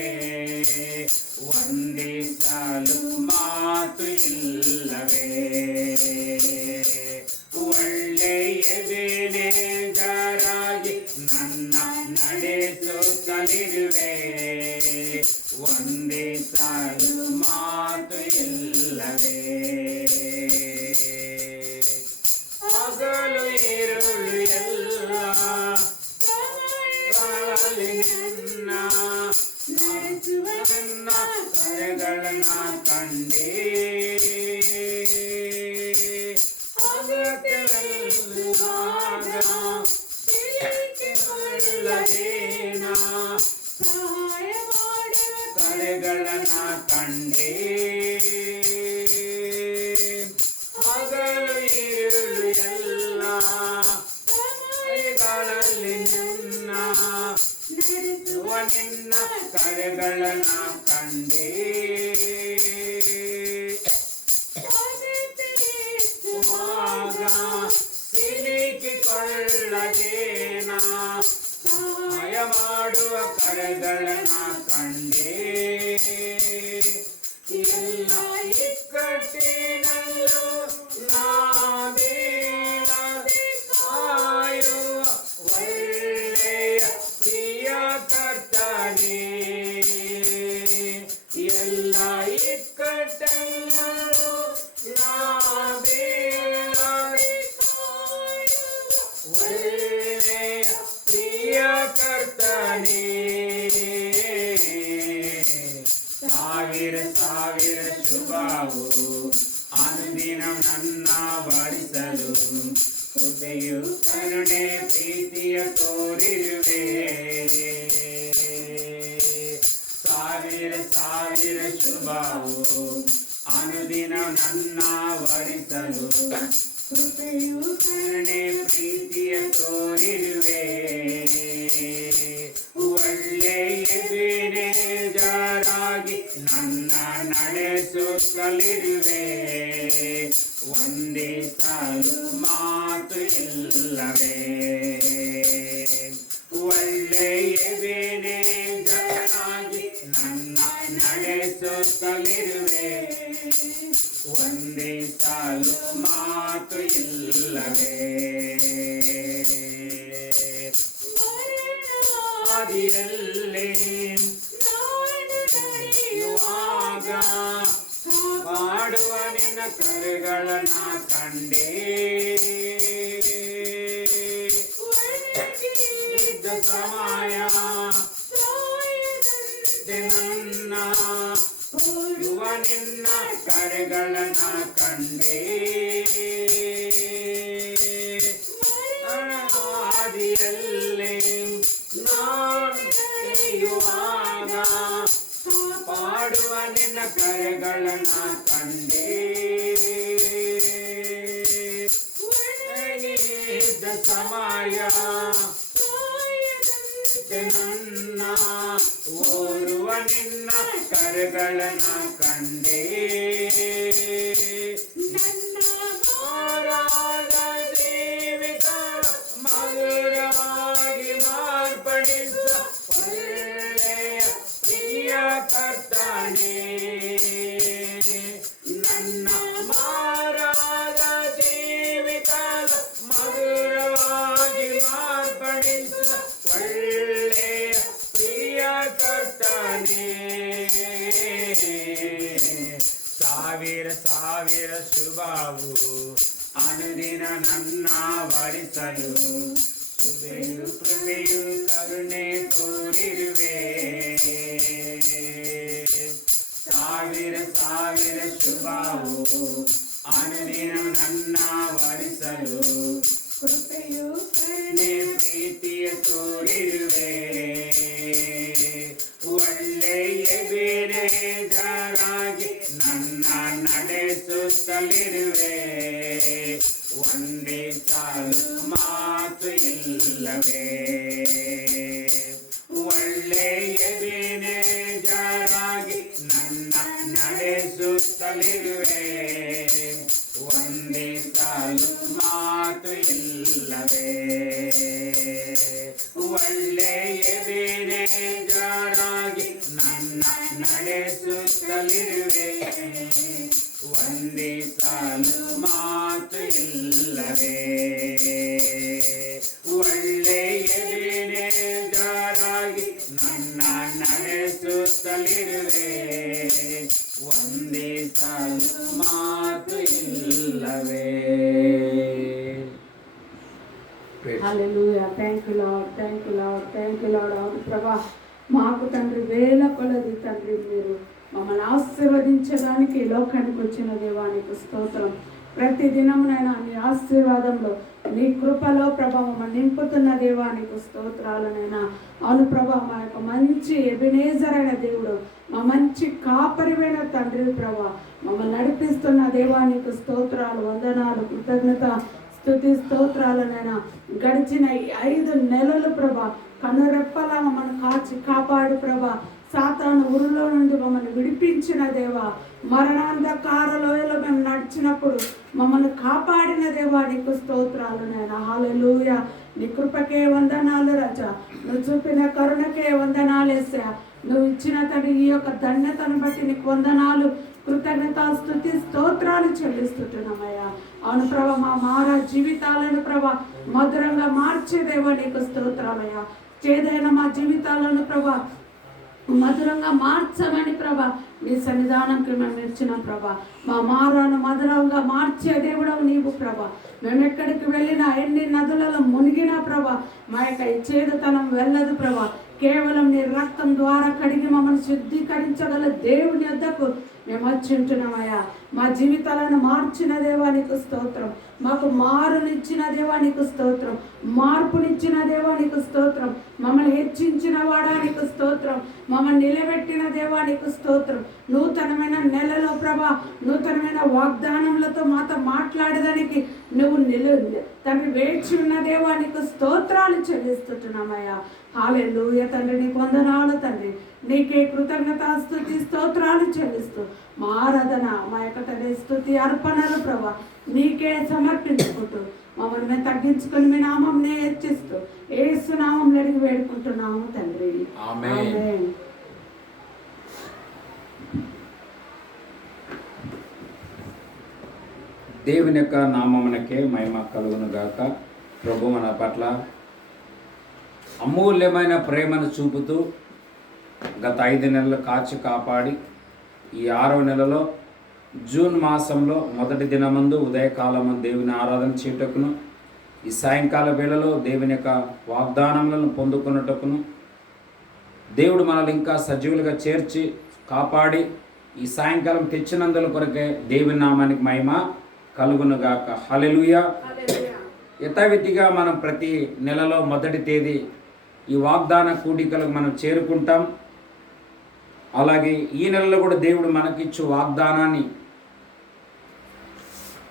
ಸುತ್ತಲಿರುವೆ ವಂದಿಸಲು ಮಾತು ಇಲ್ಲವೇ ಹಗಲು ಇರುಳು ಎಲ್ಲ ಕಾಲಲ್ಲಿ ನಿನ್ನ ನನ್ನ ಕರೆಗಳನ್ನ ಕಂಡೇ ಸಹಾಯ ಮಾಡುವ ಕರೆಗಳನ್ನ ಕಂಡೇ ಹಗಲು ಇರುಳು ಎಲ್ಲ ಕೈಗಳಲ್ಲಿ ನಿನ್ನ ನಡೆಸುವ ನಿನ್ನ ಕರೆಗಳನ್ನ ಕಂಡೇ ಸಿಲುಕಿಕೊಳ್ಳದೇನ ಸಹಾಯ ಮಾಡುವ ಕರೆಗಳನ್ನ ಕಂಡೇ ಎಲ್ಲ ಇಕ್ಕಟ್ಟಿನಲ್ಲೂ ನಾವೇಳದೆ ಕಾಯುವ ಒಳ್ಳೆಯ ಪ್ರಿಯ ಕರ್ತನೇ ಎಲ್ಲ ಇಕ್ಕಟ್ಟಲ್ಲೂ ನಾವೇಳದೆ ಒಳ್ಳೆಯ ಪ್ರಿಯ ಕರ್ತನೇ ಸಾವಿರ ಸಾವಿರ ಶುಭವು ಅನುದಿನ ನನ್ನ ಬಾರಿಸಲು ಕೃಪೆಯು ಕರುಣೆ ಪ್ರೀತಿಯ ತೋರಿರುವೆ ಸಾವಿರ ಸಾವಿರ ಶುಭವು ಅನುದಿನ ನನ್ನ ವರಿಸಲು ಕೃಪೆಯು ಕರುಣೆ ಪ್ರೀತಿಯ ತೋರಿರುವೆ ಒಳ್ಳೆಯ ಬೇರೆಜಾರಾಗಿ ನನ್ನ ನಡೆಸುತ್ತಲಿರುವೆ ವಂದಿಸಲು ಮಾತು ಇಲ್ಲವೇ ಒಳ್ಳೆಯ ಬೇರೆಜಾರಾಗಿ ನನ್ನ ನಡೆಸುತ್ತಲಿರುವೆ ವಂದಿಸಲು ಮಾತು ಇಲ್ಲವೇ ಆದಿಯಲ್ಲಿ ನಡೆಯುವಾಗ ಮಾಡುವ ನಿನ್ನ ಕರೆಗಳನ್ನ ಕಂಡೇ ಇದ್ದ ಸಮಯ ನನ್ನ ಓಡುವ ನಿನ್ನ ಕರೆಗಳನ್ನ ಕಂಡೇ ಆದಿಯಲ್ಲಿ ನಡೆಯುವಾಗ ಪಾಡುವ ನಿನ್ನ ಕರೆಗಳನ್ನ ಕಂಡೇ ಇದ್ದ ಸಮಯ ನನ್ನ ಓಡುವ ನಿನ್ನ ಕರೆಗಳನ್ನ ಕಂಡೇ ನನ್ನ ಮಾರಾದ ಜೀವಿತ ಮಧುರವಾಗಿ ಮಾರ್ಪಡಿಸ ಒಳ್ಳೆಯ ಪ್ರಿಯ ಕರ್ತನೇ ನನ್ನ ಮಾರಾದ ಜೀವಿತ ಮಧುರವಾಗಿ ಮಾರ್ಪಡಿಸ ಒಳ್ಳೆಯ ಪ್ರಿಯ ಕರ್ತನೇ ಸಾವಿರ ಸಾವಿರ ಶುಭವು ಅನುದಿನ ನನ್ನ ವರಿಸಲು ಶುಭೆಯು ಕೃಪೆಯು ಕರುಣೆ ತೋರಿರುವೆ ಸಾವಿರ ಸಾವಿರ ಶುಭವು ಅನುದಿನ ನನ್ನ ವರಿಸಲು ಕೃಪೆಯು ಕರುಣೆ ಪ್ರೀತಿಯ ತೋರಿರುವೆ ಒಳ್ಳೆಯ ಬೇರೆಜಾರಾಗಿ ನನ್ನ ನಡೆಸುತ್ತಲಿರುವೆ ವಂದಿಸಲು ಮಾತು ಇಲ್ಲವೇ ಒಳ್ಳೆಯ ಬೇರೆಜಾರಾಗಿ ನನ್ನ ನಡೆಸುತ್ತಲಿರುವೆ ವಂದಿಸಲು ಮಾತು ಇಲ್ಲವೇ ಒಳ್ಳೆಯ ಬೇರೆಜಾರಾಗಿ ನನ್ನ ನಡೆಸುತ್ತಲಿರುವೆ ವಂದಿಸಲು ಮಾತು ಇಲ್ಲವೇ ಒಳ್ಳೆಯ ಬೇರೆಜಾರಾಗಿ ನನ್ನ హల్లెలూయా. Thank you lord, thank you lord, thank you lord. అవును ప్రభా, మాకు తండ్రి వేల కొలది తండ్రి మీరు మమ్మల్ని ఆశీర్వదించడానికి ఈ లోకానికి వచ్చిన దేవానికి స్తోత్రం. ప్రతి దినమునైనా నీ ఆశీర్వాదంలో నీ కృపలో ప్రభా మమ్మల్ని నింపుతున్న దేవానికి స్తోత్రాలనైనా. అవును ప్రభా, మా యొక్క మంచి ఎబినేజర్ అయిన దేవుడు, మా మంచి కాపరివైన తండ్రి ప్రభా, మమ్మల్ని నడిపిస్తున్న దేవానికి స్తోత్రాలు, వందనాలు, కృతజ్ఞత, స్తుతి స్తోత్రాలనైనా. గడిచిన ఈ 5 నెలలు ప్రభా కనురెప్పలా మమ్మల్ని కాపాడు ప్రభా. సాతాను ఊరిలో నుండి మమ్మల్ని విడిపించిన దేవా, మరణాంధకార లోయలో మేము నడిచినప్పుడు మమ్మల్ని కాపాడిన దేవా నీకు స్తోత్రాలు నైనా. హల్లెలూయా. నీ కృపకే వందనాలు రాజా, నువ్వు చూపిన కరుణకే వందనాలు యేసయ్యా. నువ్వు ఇచ్చిన తండ్రి ఈ యొక్క ధన్యతను బట్టి నీకు వందనాలు, కృతజ్ఞత, స్తుతి స్తోత్రాలు చెల్లిస్తున్నామయ్యా. అవును ప్రభా, మా మారా జీవితాలను ప్రభా మధురంగా మార్చేదేవా నీకు స్తోత్రాలయ్యా. చేదైన మా జీవితాలను ప్రభా మధురంగా మార్చమని ప్రభా నీ సన్నిధానంకి మేము ఇచ్చిన ప్రభా. మా మారాను మధురంగా మార్చే దేవుడవు నీవు ప్రభా. మేము ఎక్కడికి వెళ్ళినా, ఎన్ని నదులలో మునిగినా ప్రభా మా యొక్క ఈ చేదుతనం వెళ్ళదు ప్రభా. కేవలం నీ రక్తం ద్వారా కడిగి మమ్మల్ని శుద్ధీకరించగల దేవుని వద్దకు మేము వచ్చి ఉంటున్నామయ్యా. మా జీవితాలను మార్చిన దేవానికి స్తోత్రం, మాకు మారునిచ్చిన దేవానికి స్తోత్రం, మార్పునిచ్చిన దేవానికి స్తోత్రం, మమ్మల్ని హెచ్చించిన వాడానికి స్తోత్రం, మమ్మల్ని నిలబెట్టిన దేవానికి స్తోత్రం. నూతనమైన నెలలో ప్రభా నూతనమైన వాగ్దానములతో మాతో మాట్లాడడానికి నువ్వు తండ్రి వేచి ఉన్న దేవానికి స్తోత్రాలు చెల్లిస్తున్నామయ్యా. హల్లెలూయా తండ్రి, నీకు వందనాలు తండ్రి. నీకే కృతజ్ఞత, స్తుతి స్తోత్రాలు చెల్లిస్తూ మా ఆరాధన, మా యొక్క తండ్రి స్తుతి అర్పణలు ప్రభా నీకే సమర్పించుకుంటూ మమ్మల్ని మేము తగ్గించుకొని మీ నామంనే హెచ్చిస్తూ యేసు నామంలో అడిగి వేడుకుంటున్నాము తండ్రి. ఆమేన్. దేవుని యొక్క నామమునకే మహిమ కలుగును గాక. ప్రభు మన పట్ల అమూల్యమైన ప్రేమను చూపుతూ గత 5 నెలలు కాచి కాపాడి ఈ 6వ నెలలో జూన్ మాసంలో మొదటి దినమందు ఉదయకాలము దేవుని ఆరాధన చేయుటకును, ఈ సాయంకాల వేళలో దేవుని యొక్క వాగ్దానములను పొందుకున్నటకును, దేవుడు మనల్ని ఇంకా సజీవులుగా చేర్చి కాపాడి ఈ సాయంకాలం తెచ్చినందుల కొరకే దేవుని నామానికి మహిమ కలుగునుగాక. హల్లెలూయా. యథావిధిగా మనం ప్రతి నెలలో మొదటి తేదీ ఈ వాగ్దాన కూడికలకు మనం చేరుకుంటాం. అలాగే ఈ నెలలో కూడా దేవుడు మనకిచ్చు వాగ్దానాన్ని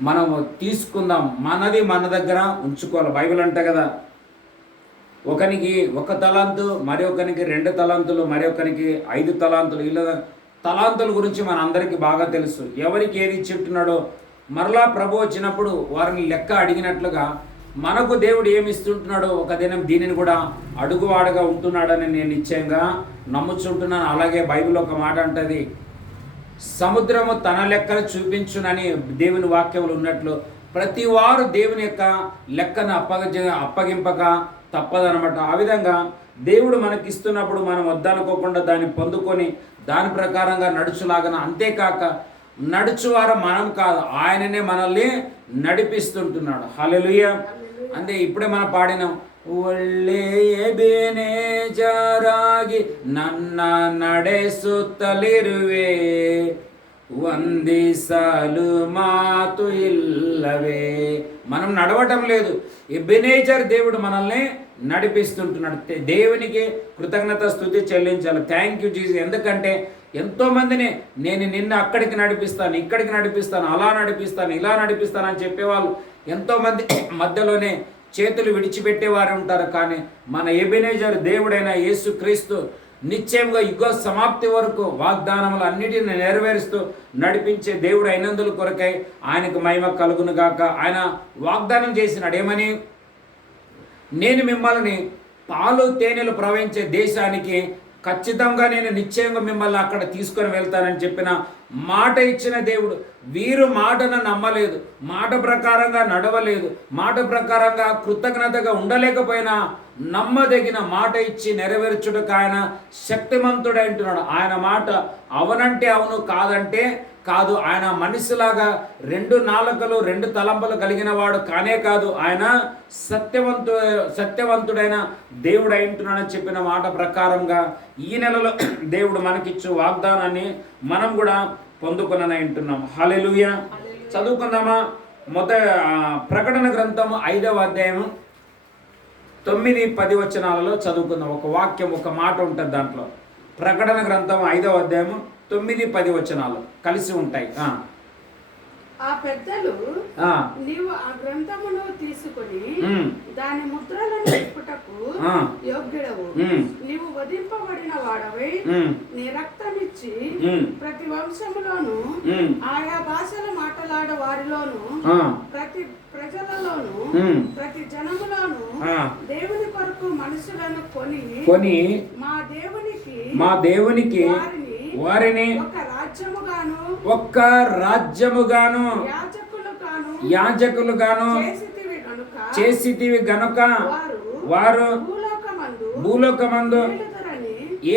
మనము తీసుకుందాం. మనది మన దగ్గర ఉంచుకోవాలి. బైబిల్ అంట కదా, ఒకనికి 1 తలాంతు, మరి ఒకనికి 2 తలాంతులు, మరి ఒకనికి 5 తలాంతులు. ఇలా తలాంతుల గురించి మన అందరికీ బాగా తెలుసు. ఎవరికి ఏది చెప్తున్నాడో మరలా ప్రభు వచ్చినప్పుడు వారిని లెక్క అడిగినట్లుగా మనకు దేవుడు ఏమి ఇస్తుంటున్నాడో ఒక దినం దీనిని కూడా అడుగువాడుగా ఉంటున్నాడని నేను నిశ్చయంగా నమ్ముచుంటున్నాను. అలాగే బైబిల్ ఒక మాట అంటది, సముద్రము తన లెక్కలు చూపించునని దేవుని వాక్యములు ఉన్నట్లు ప్రతి వారు దేవుని యొక్క లెక్కను అప్పగింపక తప్పదనమాట. ఆ విధంగా దేవుడు మనకి ఇస్తున్నప్పుడు మనం వద్దనుకోకుండా దాన్ని పొందుకొని దాని ప్రకారంగా నడుచులాగన, అంతేకాక నడుచువారు మనం కాదు, ఆయననే మనల్ని నడిపిస్తుంటున్నాడు. హల్లెలూయా. అంటే ఇప్పుడే మనం పాడినాం, ಒಳ್ಳೆ ಬೇನೇಜರಾಗಿ ನನ್ನ ನಡೆಸುತ್ತಲಿರುವೆ, ವಂದಿಸಲು మాతు ఇల్లవే. మనం నడవటం లేదు, ఎబెనేజర్ దేవుడు మనల్ని నడిపిస్తుంటున్నాడు. దేవునికి కృతజ్ఞత స్తుతి చెల్లించాలి. Thank you Jesus. ఎందుకంటే ఎంతోమందిని నేను నిన్న అక్కడికి నడిపిస్తాను, ఇక్కడికి నడిపిస్తాను, అలా నడిపిస్తాను, ఇలా నడిపిస్తాను అని చెప్పేవాళ్ళు ఎంతోమంది మధ్యలోనే చేతులు విడిచిపెట్టేవారు ఉంటారు. కానీ మన ఎబెనేజర్ దేవుడైన యేసు క్రీస్తు నిశ్చయంగా యుగ సమాప్తి వరకు వాగ్దానములు అన్నిటిని నెరవేరుస్తూ నడిపించే దేవుడు అయినందుల కొరకై ఆయనకు మహిమ కలుగును గాక. ఆయన వాగ్దానం చేసినాడు ఏమని, నేను మిమ్మల్ని పాలు తేనెలు ప్రవహించే దేశానికి ఖచ్చితంగా నేను నిశ్చయంగా మిమ్మల్ని అక్కడ తీసుకొని వెళ్తానని చెప్పిన మాట ఇచ్చిన దేవుడు. వీరు మాటను నమ్మలేదు, మాట ప్రకారంగా నడవలేదు, మాట ప్రకారంగా కృతజ్ఞతగా ఉండలేకపోయినా నమ్మదగిన మాట ఇచ్చి నెరవేర్చుటకు ఆయన శక్తిమంతుడై ఉంటున్నాడు. ఆయన మాట అవునంటే అవును, కాదంటే కాదు. ఆయన మనిషిలాగా 2 నాలుకలు 2 తలంపులు కలిగిన వాడు కానే కాదు. ఆయన సత్యవంతుడైన దేవుడు అయింటున్నాడని చెప్పిన మాట ప్రకారంగా ఈ నెలలో దేవుడు మనకిచ్చు వాగ్దానాన్ని మనం కూడా పొందుకునని అంటున్నాం. హల్లెలూయా. చదువుకుందామా? ప్రకటన గ్రంథము 5వ అధ్యాయం 9-10 వచనాలలో చదువుకుందాం. ఒక వాక్యం, ఒక మాట ఉంటుంది దాంట్లో. ప్రకటన గ్రంథం 5వ అధ్యాయము 9-10 వచనాలు కలిసి ఉంటాయి. ఆ పెద్దలు నీవు ఆ గ్రంథమును తీసుకొని దాని ముద్రలను విప్పుటకు యోగ్యుడవు. నీవు వధింపబడిన వాడవై నీ రక్తమిచ్చి ప్రతి వంశములోను ఆయా భాషలు మాట్లాడే వారిలోను ప్రతి ప్రజలలోను ప్రతి జనములోను దేవుని కొరకు మనుషులను కొని మా దేవునికి వారిని ఒక్క రాజ్యముగాను యాజకులుగాను చేసితివి గనుక వారు భూలోకమందు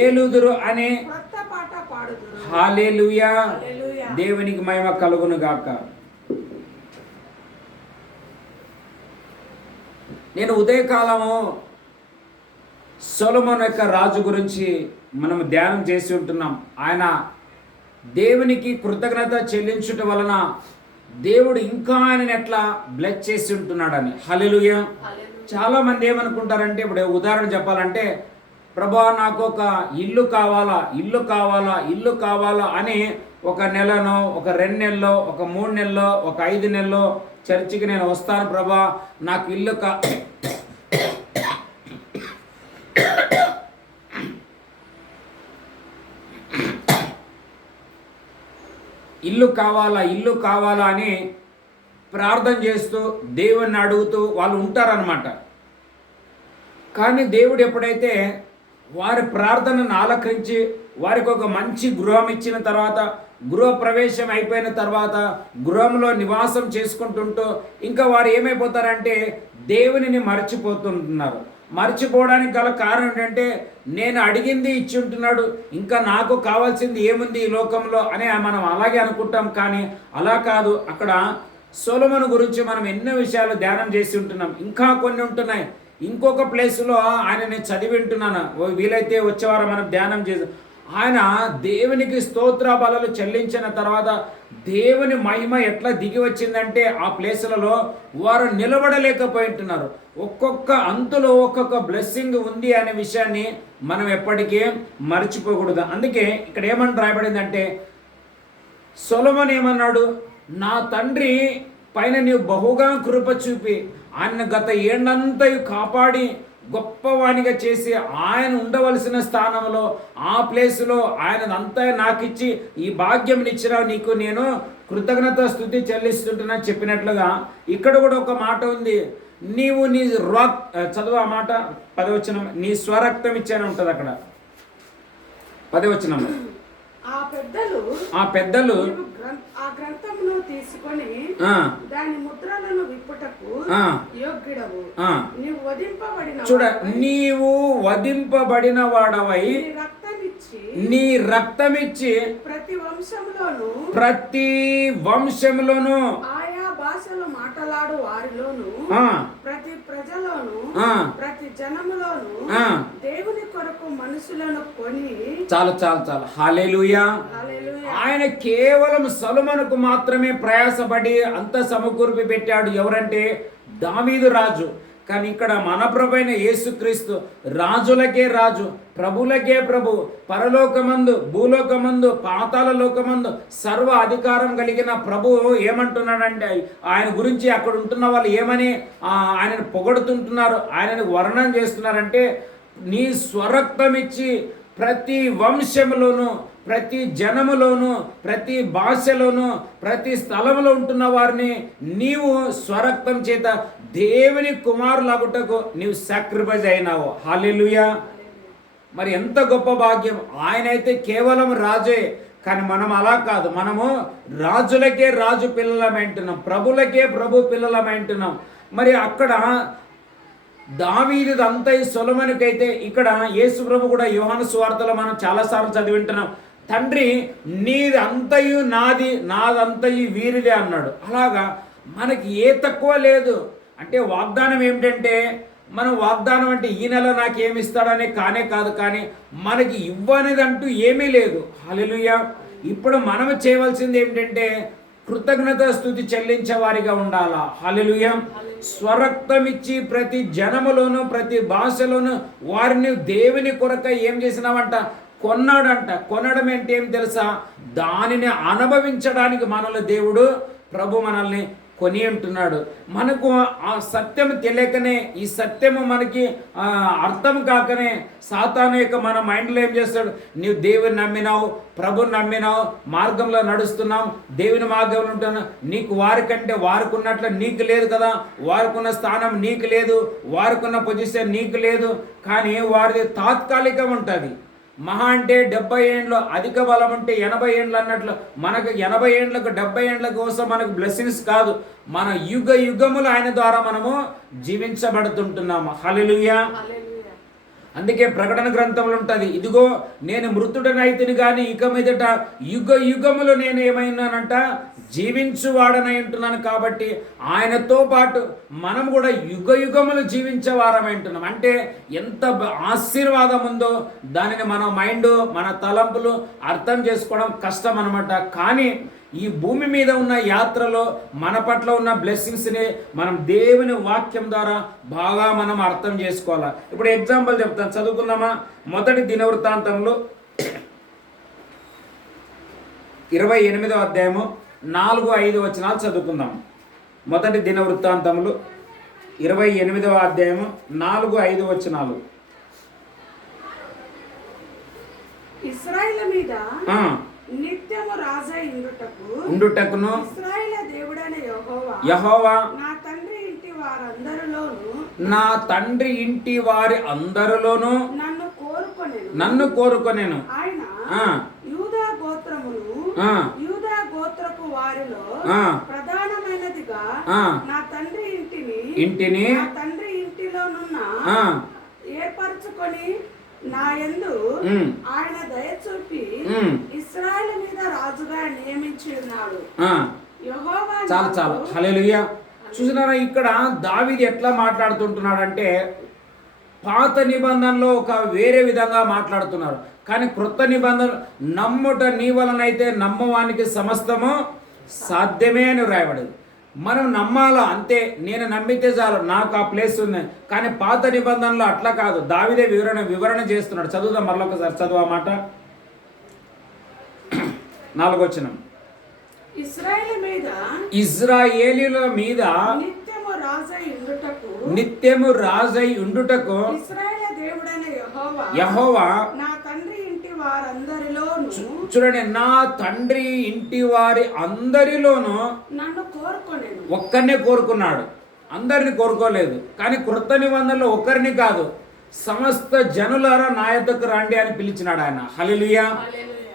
ఏలుదురు అనే హల్లెలూయా. దేవునికి మహిమ కలుగును గాక. నేను ఉదయకాలము సొలొమోను యొక్క రాజు గురించి మనం ధ్యానం చేసి ఉంటున్నాం. ఆయన దేవునికి కృతజ్ఞత చెల్లించుట వలన దేవుడు ఇంకా ఆయనని ఎట్లా బ్లెస్ చేసి ఉంటున్నాడని. హల్లెలూయా. చాలా మంది ఏమనుకుంటారంటే, ఇప్పుడు ఉదాహరణ చెప్పాలంటే, ప్రభా నాకు ఒక ఇల్లు కావాలా అని ఒక నెలలో, ఒక 2 నెలలో, ఒక 3 నెలలో, ఒక 5 నెలలో చర్చికి నేను వస్తాను ప్రభా, నాకు ఇల్లు కావాలా అని ప్రార్థన చేస్తూ దేవుణ్ణి అడుగుతూ వాళ్ళు ఉంటారనమాట. కానీ దేవుడు ఎప్పుడైతే వారి ప్రార్థనను ఆలకించి వారికి ఒక మంచి గృహం ఇచ్చిన తర్వాత, గృహ ప్రవేశం అయిపోయిన తర్వాత గృహంలో నివాసం చేసుకుంటుంటూ ఇంకా వారు ఏమైపోతారంటే దేవునిని మర్చిపోతుంటున్నారు. మర్చిపోవడానికి గల కారణం ఏంటంటే, నేను అడిగింది ఇచ్చి ఉంటున్నాడు, ఇంకా నాకు కావాల్సింది ఏముంది ఈ లోకంలో అని మనం అలాగే అనుకుంటాం. కానీ అలా కాదు. అక్కడ సొలొమోను గురించి మనం ఎన్నో విషయాలు ధ్యానం చేసి ఉంటున్నాం. ఇంకా కొన్ని ఉంటున్నాయి. ఇంకొక ప్లేస్లో ఆయన నేను చదివి ఉంటున్నాను, వీలైతే వచ్చేవారు మనం ధ్యానం చేసి. ఆయన దేవునికి స్తోత్ర బలులు చెల్లించిన తర్వాత దేవుని మహిమ ఎట్లా దిగి వచ్చిందంటే ఆ ప్లేసులలో వారు నిలబడలేకపోయింటున్నారు. ఒక్కొక్క అంతులో ఒక్కొక్క బ్లెస్సింగ్ ఉంది అనే విషయాన్ని మనం ఎప్పటికీ మర్చిపోకూడదు. అందుకే ఇక్కడ ఏమని రాయబడిందంటే, సొలొమోను ఏమన్నాడు, నా తండ్రి పైన నీవు బహుగా కృప చూపి ఆయన గత ఏళ్ళంతయు కాపాడి గొప్పవాణిగా చేసి ఆయన ఉండవలసిన స్థానంలో ఆ ప్లేసులో ఆయన అంతా నాకు ఇచ్చి ఈ భాగ్యం ఇచ్చినా నీకు నేను కృతజ్ఞత స్తుతి చెల్లిస్తుంటున్నా చెప్పినట్లుగా ఇక్కడ కూడా ఒక మాట ఉంది. నీవు నీ చదువు ఆ మాట 10వ వచనం, నీ స్వరక్తం ఇచ్చాను ఉంటుంది అక్కడ 10వ వచనం. ఆ పెద్దలు ఆ గ్రంథమును తీసుకొని దాని ముద్రలను విప్పుటకు యోగ్యుడవు. చూడ, నీవు వధింపబడిన వాడవై నీ రక్తమిచ్చి ప్రతి వంశంలోను ఆయా భాషలు మాట్లాడు వారిలోను ప్రతి ప్రజలోను ప్రతి జనములోను దేవుని కొరకు మనుషులను కొని. చాలు హల్లెలూయా. ఆయన కేవలం సొలొమోనుకు మాత్రమే ప్రయాసపడి అంత సమకూర్పి పెట్టాడు. ఎవరంటే దావీదు రాజు. కానీ ఇక్కడ మన ప్రభువైన యేసుక్రీస్తు రాజులకే రాజు, ప్రభులకే ప్రభు, పరలోకమందు భూలోకమందు పాతాళ లోకమందు సర్వ అధికారం కలిగిన ప్రభు ఏమంటున్నాడంటే, ఆయన గురించి అక్కడ ఉంటున్న వాళ్ళు ఏమని ఆయనను పొగడుతుంటున్నారు, ఆయనను వర్ణన చేస్తున్నారంటే, నీ స్వరక్తం ఇచ్చి ప్రతి వంశంలోనూ ప్రతి జనములోను ప్రతి భాషలోను ప్రతి స్థలంలో ఉంటున్న వారిని నీవు స్వరక్తం చేత దేవుని కుమారులగుటకు నీవు సాక్రిఫైస్ అయినావు. హల్లెలూయా. మరి ఎంత గొప్ప భాగ్యం. ఆయనైతే కేవలం రాజే, కానీ మనం అలా కాదు. మనము రాజులకే రాజు పిల్లలమంటున్నాం, ప్రభులకే ప్రభు పిల్లలమంటున్నాం. మరి అక్కడ దావీదు అంతా సొలొమోనుకైతే ఇక్కడ యేసు ప్రభు కూడా యోహాను సువార్తలో మనం చాలాసార్లు చదివింటున్నాం. తండ్రి నీది అంతయు నాది, నాదంతయు వీరిదే అన్నాడు. అలాగా మనకి ఏ తక్కువ లేదు. అంటే వాగ్దానం ఏమిటంటే, మనం వాగ్దానం అంటే ఈ నెల నాకు ఏమి ఇస్తాడనే కానే కాదు, కానీ మనకి ఇవ్వనిదంటూ ఏమీ లేదు. హల్లెలూయా. ఇప్పుడు మనము చేయవలసింది ఏమిటంటే కృతజ్ఞత స్తుతి చెల్లించే వారిగా ఉండాలా. హల్లెలూయా. స్వరక్తం ఇచ్చి ప్రతి జనములోను ప్రతి భాషలోను వారిని దేవుని కొరకై ఏం చేసినావంట, కొన్నాడంట. కొనడం అంటే ఏం తెలుసా, దానిని అనుభవించడానికి మనల్ని దేవుడు ప్రభు మనల్ని కొని ఉంటున్నాడు. మనకు ఆ సత్యం తెలియకనే, ఈ సత్యము మనకి అర్థం కాకనే సాతాను యొక్క మన మైండ్లో ఏం చేస్తాడు, నీవు దేవుని నమ్మినావు, ప్రభుని నమ్మినావు, మార్గంలో నడుస్తున్నావు, దేవుని మార్గంలో ఉంటున్నావు, నీకు వారికంటే వారికి ఉన్నట్లు నీకు లేదు కదా, వారికున్న స్థానం నీకు లేదు, వారికున్న పొజిషన్ నీకు లేదు, కానీ వారిది తాత్కాలికం ఉంటుంది. మహా అంటే 70 ఏండ్లు, అధిక బలం అంటే 80 ఏండ్లు అన్నట్లు మనకు 80 ఏండ్లకు 70 ఏండ్ల కోసం మనకు బ్లెస్సింగ్స్ కాదు, మన యుగ యుగములు ఆయన ద్వారా మనము జీవించబడుతుంటున్నాము. హల్లెలూయా. అందుకే ప్రకటన గ్రంథంలో ఉంటుంది, ఇదిగో నేను మృతుడనైతిని కానీ ఇక మీదట యుగ యుగములు నేను ఏమైనానంట జీవించువాడనై ఉంటున్నాను. కాబట్టి ఆయనతో పాటు మనం కూడా యుగ యుగములు జీవించేవారమై ఉంటున్నాం. అంటే ఎంత ఆశీర్వాదం ఉందో దానిని మన మైండ్, మన తలంపులు అర్థం చేసుకోవడం కష్టం అనమాట. కానీ ఈ భూమి మీద ఉన్న యాత్రలో మన పట్ల ఉన్న బ్లెస్సింగ్స్ని మనం దేవుని వాక్యం ద్వారా బాగా మనం అర్థం చేసుకోవాలి. ఇప్పుడు ఎగ్జాంపుల్ చెప్తాను, చదువుకుందామా. మొదటి దినవృత్తాంతంలో 28వ అధ్యాయము 4-5 వచనాలు చదువుకుందాం. మొదటి దినవృత్తాంతములు 28వ అధ్యాయము 4-5 వచనాలు. ఇశ్రాయేలు మీద నిత్యము రాజై ఉండుటకును ఇశ్రాయేలు దేవుడైన యెహోవా నా తండ్రి ఇంటి వారందరిలోను నా తండ్రి ఇంటి వారి అందరిలోను నన్ను కోరుకొనేను. ఆయన యూదా గోత్రమును యూదా గోత్రపు వారిలో ప్రధానమైనదిగా నా తండ్రి ఇంటిని నా తండ్రి ఇంటిలోనున్న ఏర్పరచుకొని నా యందు ఆయన దయ చూపి ఇశ్రాయేలు మీద రాజుగా నియమించి ఉన్నాడు. చాలా చాలా హల్లెలూయా. చూసినారా, ఇక్కడ దావీదు ఎట్లా మాట్లాడుతుంటున్నాడంటే పాత నిబంధనలో ఒక వేరే విధంగా మాట్లాడుతున్నారు, కానీ క్రొత్త నిబంధన నమ్ముట నీ వలనైతే నమ్మవానికి సమస్తము సాధ్యమే అని రాయబడింది. మనం నమ్మాలా అంతే, నేను నమ్మితే చాలు, నాకు ఆ ప్లేస్ ఉంది. కానీ పాత నిబంధనలో అట్లా కాదు. దావీదే వివరణ చేస్తున్నాడు. చదువుదాం మరొకసారి, చదువు ఆ మాట. 4వ వచనం. ఇశ్రాయేలీయుల మీద నిత్యము రాజై ఉండుటకు యెహోవా చూడండి, నా తండ్రి ఇంటి వారి అందరిలోనూ ఒక్కరినే కోరుకున్నాడు, అందరిని కోరుకోలేదు. కానీ క్రొత్త నిబంధనలో ఒక్కరిని కాదు, సమస్త జనులారా నా యొద్దకు రండి అని పిలిచినాడు ఆయన. హల్లెలూయా.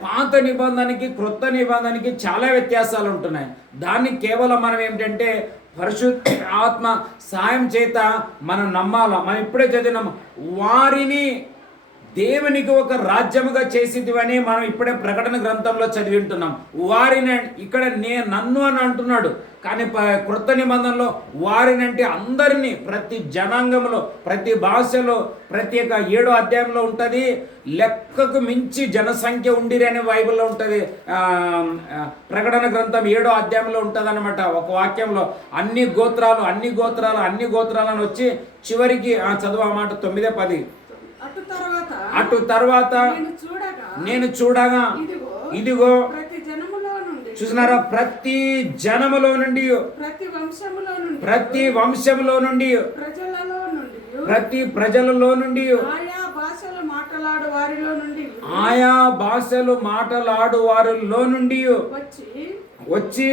పాత నిబంధనకి క్రొత్త నిబంధనకి చాలా వ్యత్యాసాలు ఉంటున్నాయి. దాన్ని కేవలం మనం ఏమిటంటే పరిశుద్ధ ఆత్మ సాయం చేత మనం నమ్మాలా. మనం ఇప్పుడే చదివినాం, వారిని దేవునికి ఒక రాజ్యముగా చేసిదివని మనం ఇప్పుడే ప్రకటన గ్రంథంలో చదివి ఉంటున్నాం. వారిని ఇక్కడ నన్ను అని అంటున్నాడు, కానీ క్రొత్త నిబంధనలో వారిని అంటే అందరినీ, ప్రతి జనాంగంలో, ప్రతి భాషలో, ప్రతి 7వ అధ్యాయంలో ఉంటుంది. లెక్కకు మించి జనసంఖ్య ఉండిరి అనే బైబిల్లో ఉంటుంది. ప్రకటన గ్రంథం 7వ అధ్యాయంలో ఉంటుంది అనమాట. ఒక వాక్యంలో అన్ని గోత్రాలను వచ్చి చివరికి చదువు ఆ మాట 9-10. అటు తర్వాత నేను చూడగా ఇదిగో చూసినారా, ప్రతి జనములో నుండి, ప్రతి వంశములో నుండి, ప్రతి ప్రజలలో నుండి, ఆయా భాషలు మాట్లాడు వారిలో నుండి వచ్చి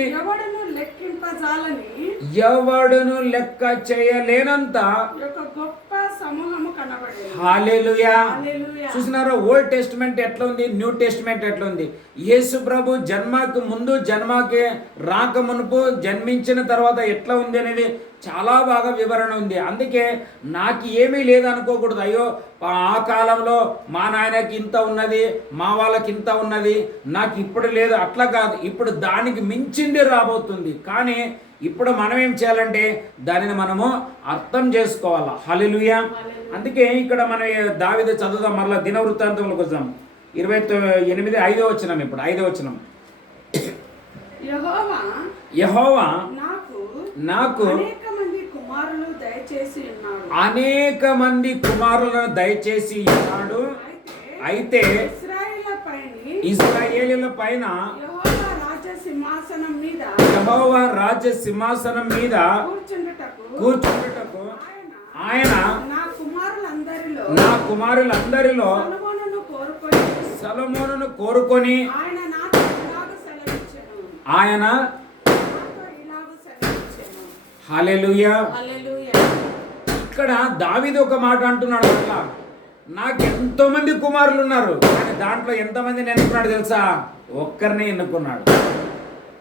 ఎవడును లెక్క చేయలేనంత సమూహము కనబడేది. హల్లెలూయా. హల్లెలూయా. చూసినారా, ఓల్డ్ టెస్టిమెంట్ ఎట్లా ఉంది, న్యూ టెస్టిమెంట్ ఎట్లా ఉంది. యేసు ప్రభు జన్మకు ముందు, జన్మకి రాక మునుపు, జన్మించిన తర్వాత ఎట్లా ఉంది అనేది చాలా బాగా వివరణ ఉంది. అందుకే నాకు ఏమీ లేదనుకోకూడదు. అయ్యో ఆ కాలంలో మా నాయనకి ఇంత ఉన్నది, మా వాళ్ళకి ఇంత ఉన్నది, నాకు ఇప్పుడు లేదు, అట్లా కాదు. ఇప్పుడు దానికి మించింది రాబోతుంది. కానీ ఇప్పుడు మనం ఏం చేయాలంటే దానిని మనము అర్థం చేసుకోవాలా. హల్లెలూయా. అందుకే ఇక్కడ మనం దావీదు చదువుదాం, మరలా దినవృత్తాంతంలోకి వద్దాం. 28:5 వచనం. ఇప్పుడు 5 వచనం. యెహోవా నాకు అనేక మంది కుమారులు దయచేసి ఉన్నాడు. అనేక మంది కుమారులను దయచేసి ఉన్నాడు. అయితే ఇశ్రాయేలీయుల పైన యెహోవా రాజ్య సింహాసనం మీద కూర్చుండుటకు ఆయన నా కుమారులందరిలో సొలొమోనును కోరుకొని ఆయన హల్లెలూయా. ఇక్కడ దావీదు ఒక మాట అంటున్నాడు, అట్లా నాకు ఎంతో మంది కుమారులు ఉన్నారు, కానీ దాంట్లో ఎంతమందిని ఎన్నుకున్నాడు తెలుసా? ఒక్కరిని ఎన్నుకున్నాడు.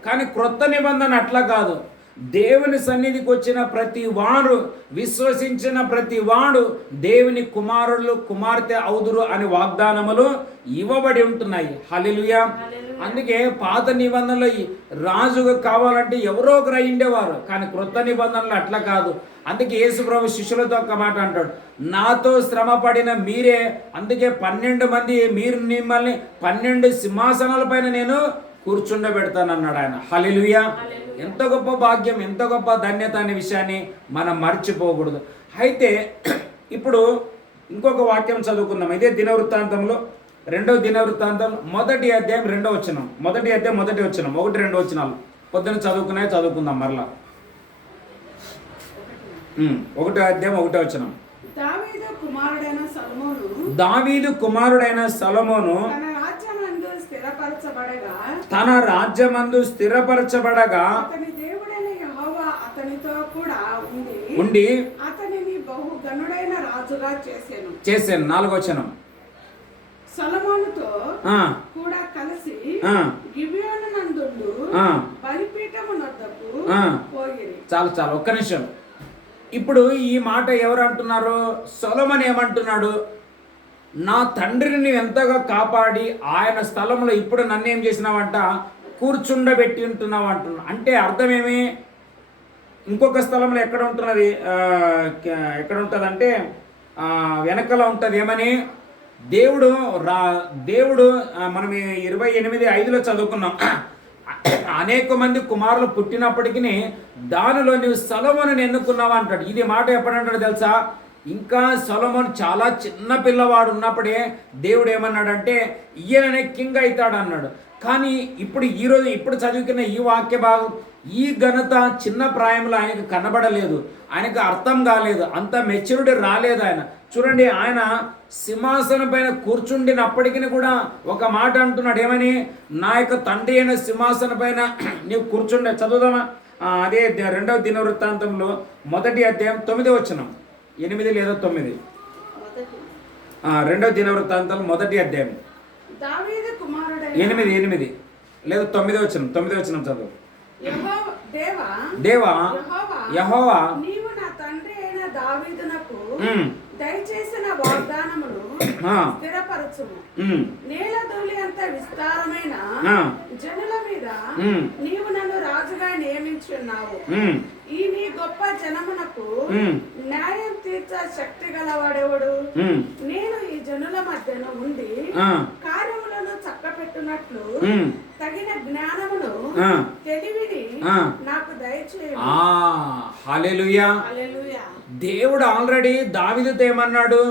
కానీ క్రొత్త నిబంధన అట్లా కాదు. దేవుని సన్నిధికి వచ్చిన ప్రతి వాడు, విశ్వసించిన ప్రతి వాడు దేవుని కుమారులు కుమార్తె అవుదురు అని వాగ్దానములు ఇవ్వబడి ఉంటున్నాయి. హల్లెలూయా. అందుకే పాత నిబంధనలో రాజుగా కావాలంటే ఎవరో ఒకరు అయ్యిండేవారు, కానీ క్రొత్త నిబంధనలు అట్లా కాదు. అందుకే యేసు ప్రభు శిష్యులతో ఒక మాట అంటాడు, నాతో శ్రమ పడిన మీరే, అందుకే 12 మంది మీరు మిమ్మల్ని 12 సింహాసనాల పైన నేను కూర్చుండబెడతానన్నాడు ఆయన. హల్లెలూయా. ఎంత గొప్ప భాగ్యం, ఎంత గొప్ప ధన్యత అనే విషయాన్ని మనం మర్చిపోకూడదు. అయితే ఇప్పుడు ఇంకొక వాక్యం చదువుకుందాం. ఇదే దినవృత్తాంతంలో 2వ దినవృత్తాంతం 1వ అధ్యాయం 2వ వచనం. 1వ అధ్యాయం 1వ వచనం, 1-2 వచనాలు పొద్దున చదువుకుందాం మరలా. 1వ అధ్యాయం 1వ వచనం. దావీదు కుమారుడైన సొలొమోను తన రాజ్యమందు స్థిరపరచబడగా ఉండి అతనిని బహు గనుడైన రాజుగా చేశాను. 4వ వచనం. సొలొమోనుతో కూడా కలిసి గిబియోను నందుండు బలిపీఠము నొద్దకు పోయిరి. చాలు ఒక్క నిమిషం. ఇప్పుడు ఈ మాట ఎవరు అంటున్నారు? సొలొమోను ఏమంటున్నాడు? నా తండ్రిని నువ్వు ఎంతగా కాపాడి ఆయన స్థలంలో ఇప్పుడు నన్ను ఏం చేసినావంట? కూర్చుండబెట్టి ఉంటున్నావు అంటున్నా. అంటే అర్థమేమి? ఇంకొక స్థలంలో ఎక్కడ ఉంటున్నది? ఎక్కడ ఉంటుందంటే వెనకల ఉంటుంది. ఏమని? దేవుడు మనం 28:5లో చదువుకున్నాం, అనేక మంది కుమారులు పుట్టినప్పటికీ దానిలో నువ్వు సొలొమోనుని ఎన్నుకున్నావు అంటాడు. ఇది మాట ఎప్పుడంటాడు తెలుసా? ఇంకా సొలొమోను చాలా చిన్న పిల్లవాడు ఉన్నప్పుడే దేవుడు ఏమన్నాడంటే ఈయననే కింగ్ అవుతాడు అన్నాడు. కానీ ఇప్పుడు చదువుకున్న ఈ వాక్య భాగం, ఈ ఘనత చిన్న ప్రాయంలో ఆయనకు కనబడలేదు, ఆయనకు అర్థం కాలేదు, అంత మెచ్యూరిటీ రాలేదు. ఆయన చూడండి, ఆయన సింహాసనం పైన కూర్చుండినప్పటికీ కూడా ఒక మాట అంటున్నాడు. ఏమని? నా యొక్క తండ్రి అయిన సింహాసనం పైన నీవు కూర్చుండే. చదువుదామా? అదే 2వ దినవృత్తాంతంలో 1వ అధ్యాయం 9వ వచనం. 8 లేదా 9. 2వ దినవృత్తాంతం 1వ అధ్యాయం 8 లేదా 9వ వచనం. 9వ వచనం చదువు. దేవా యెహోవా నీవు నా తండ్రి అయిన దావీదునకు దయచేసిన వాగ్దానమును స్థిరపరచుము. నేల ధూళి అంత విస్తారమైన జనుల మీద నీవు నన్ను రాజుగా నియమించున్నావు. ఈ నీ గొప్ప జనమునకు న్యాయం తీర్చ శక్తి గలవాడెవడు? నేను ఈ జనుల మధ్యన ఉండి కార్యములను చక్కపెట్టునట్లు తగిన జ్ఞానమును తెలివిని నాకు దయచేయు. హల్లెలూయా. దేవుడు ఆల్రెడీ దావీదుతో ఏమన్నాడు?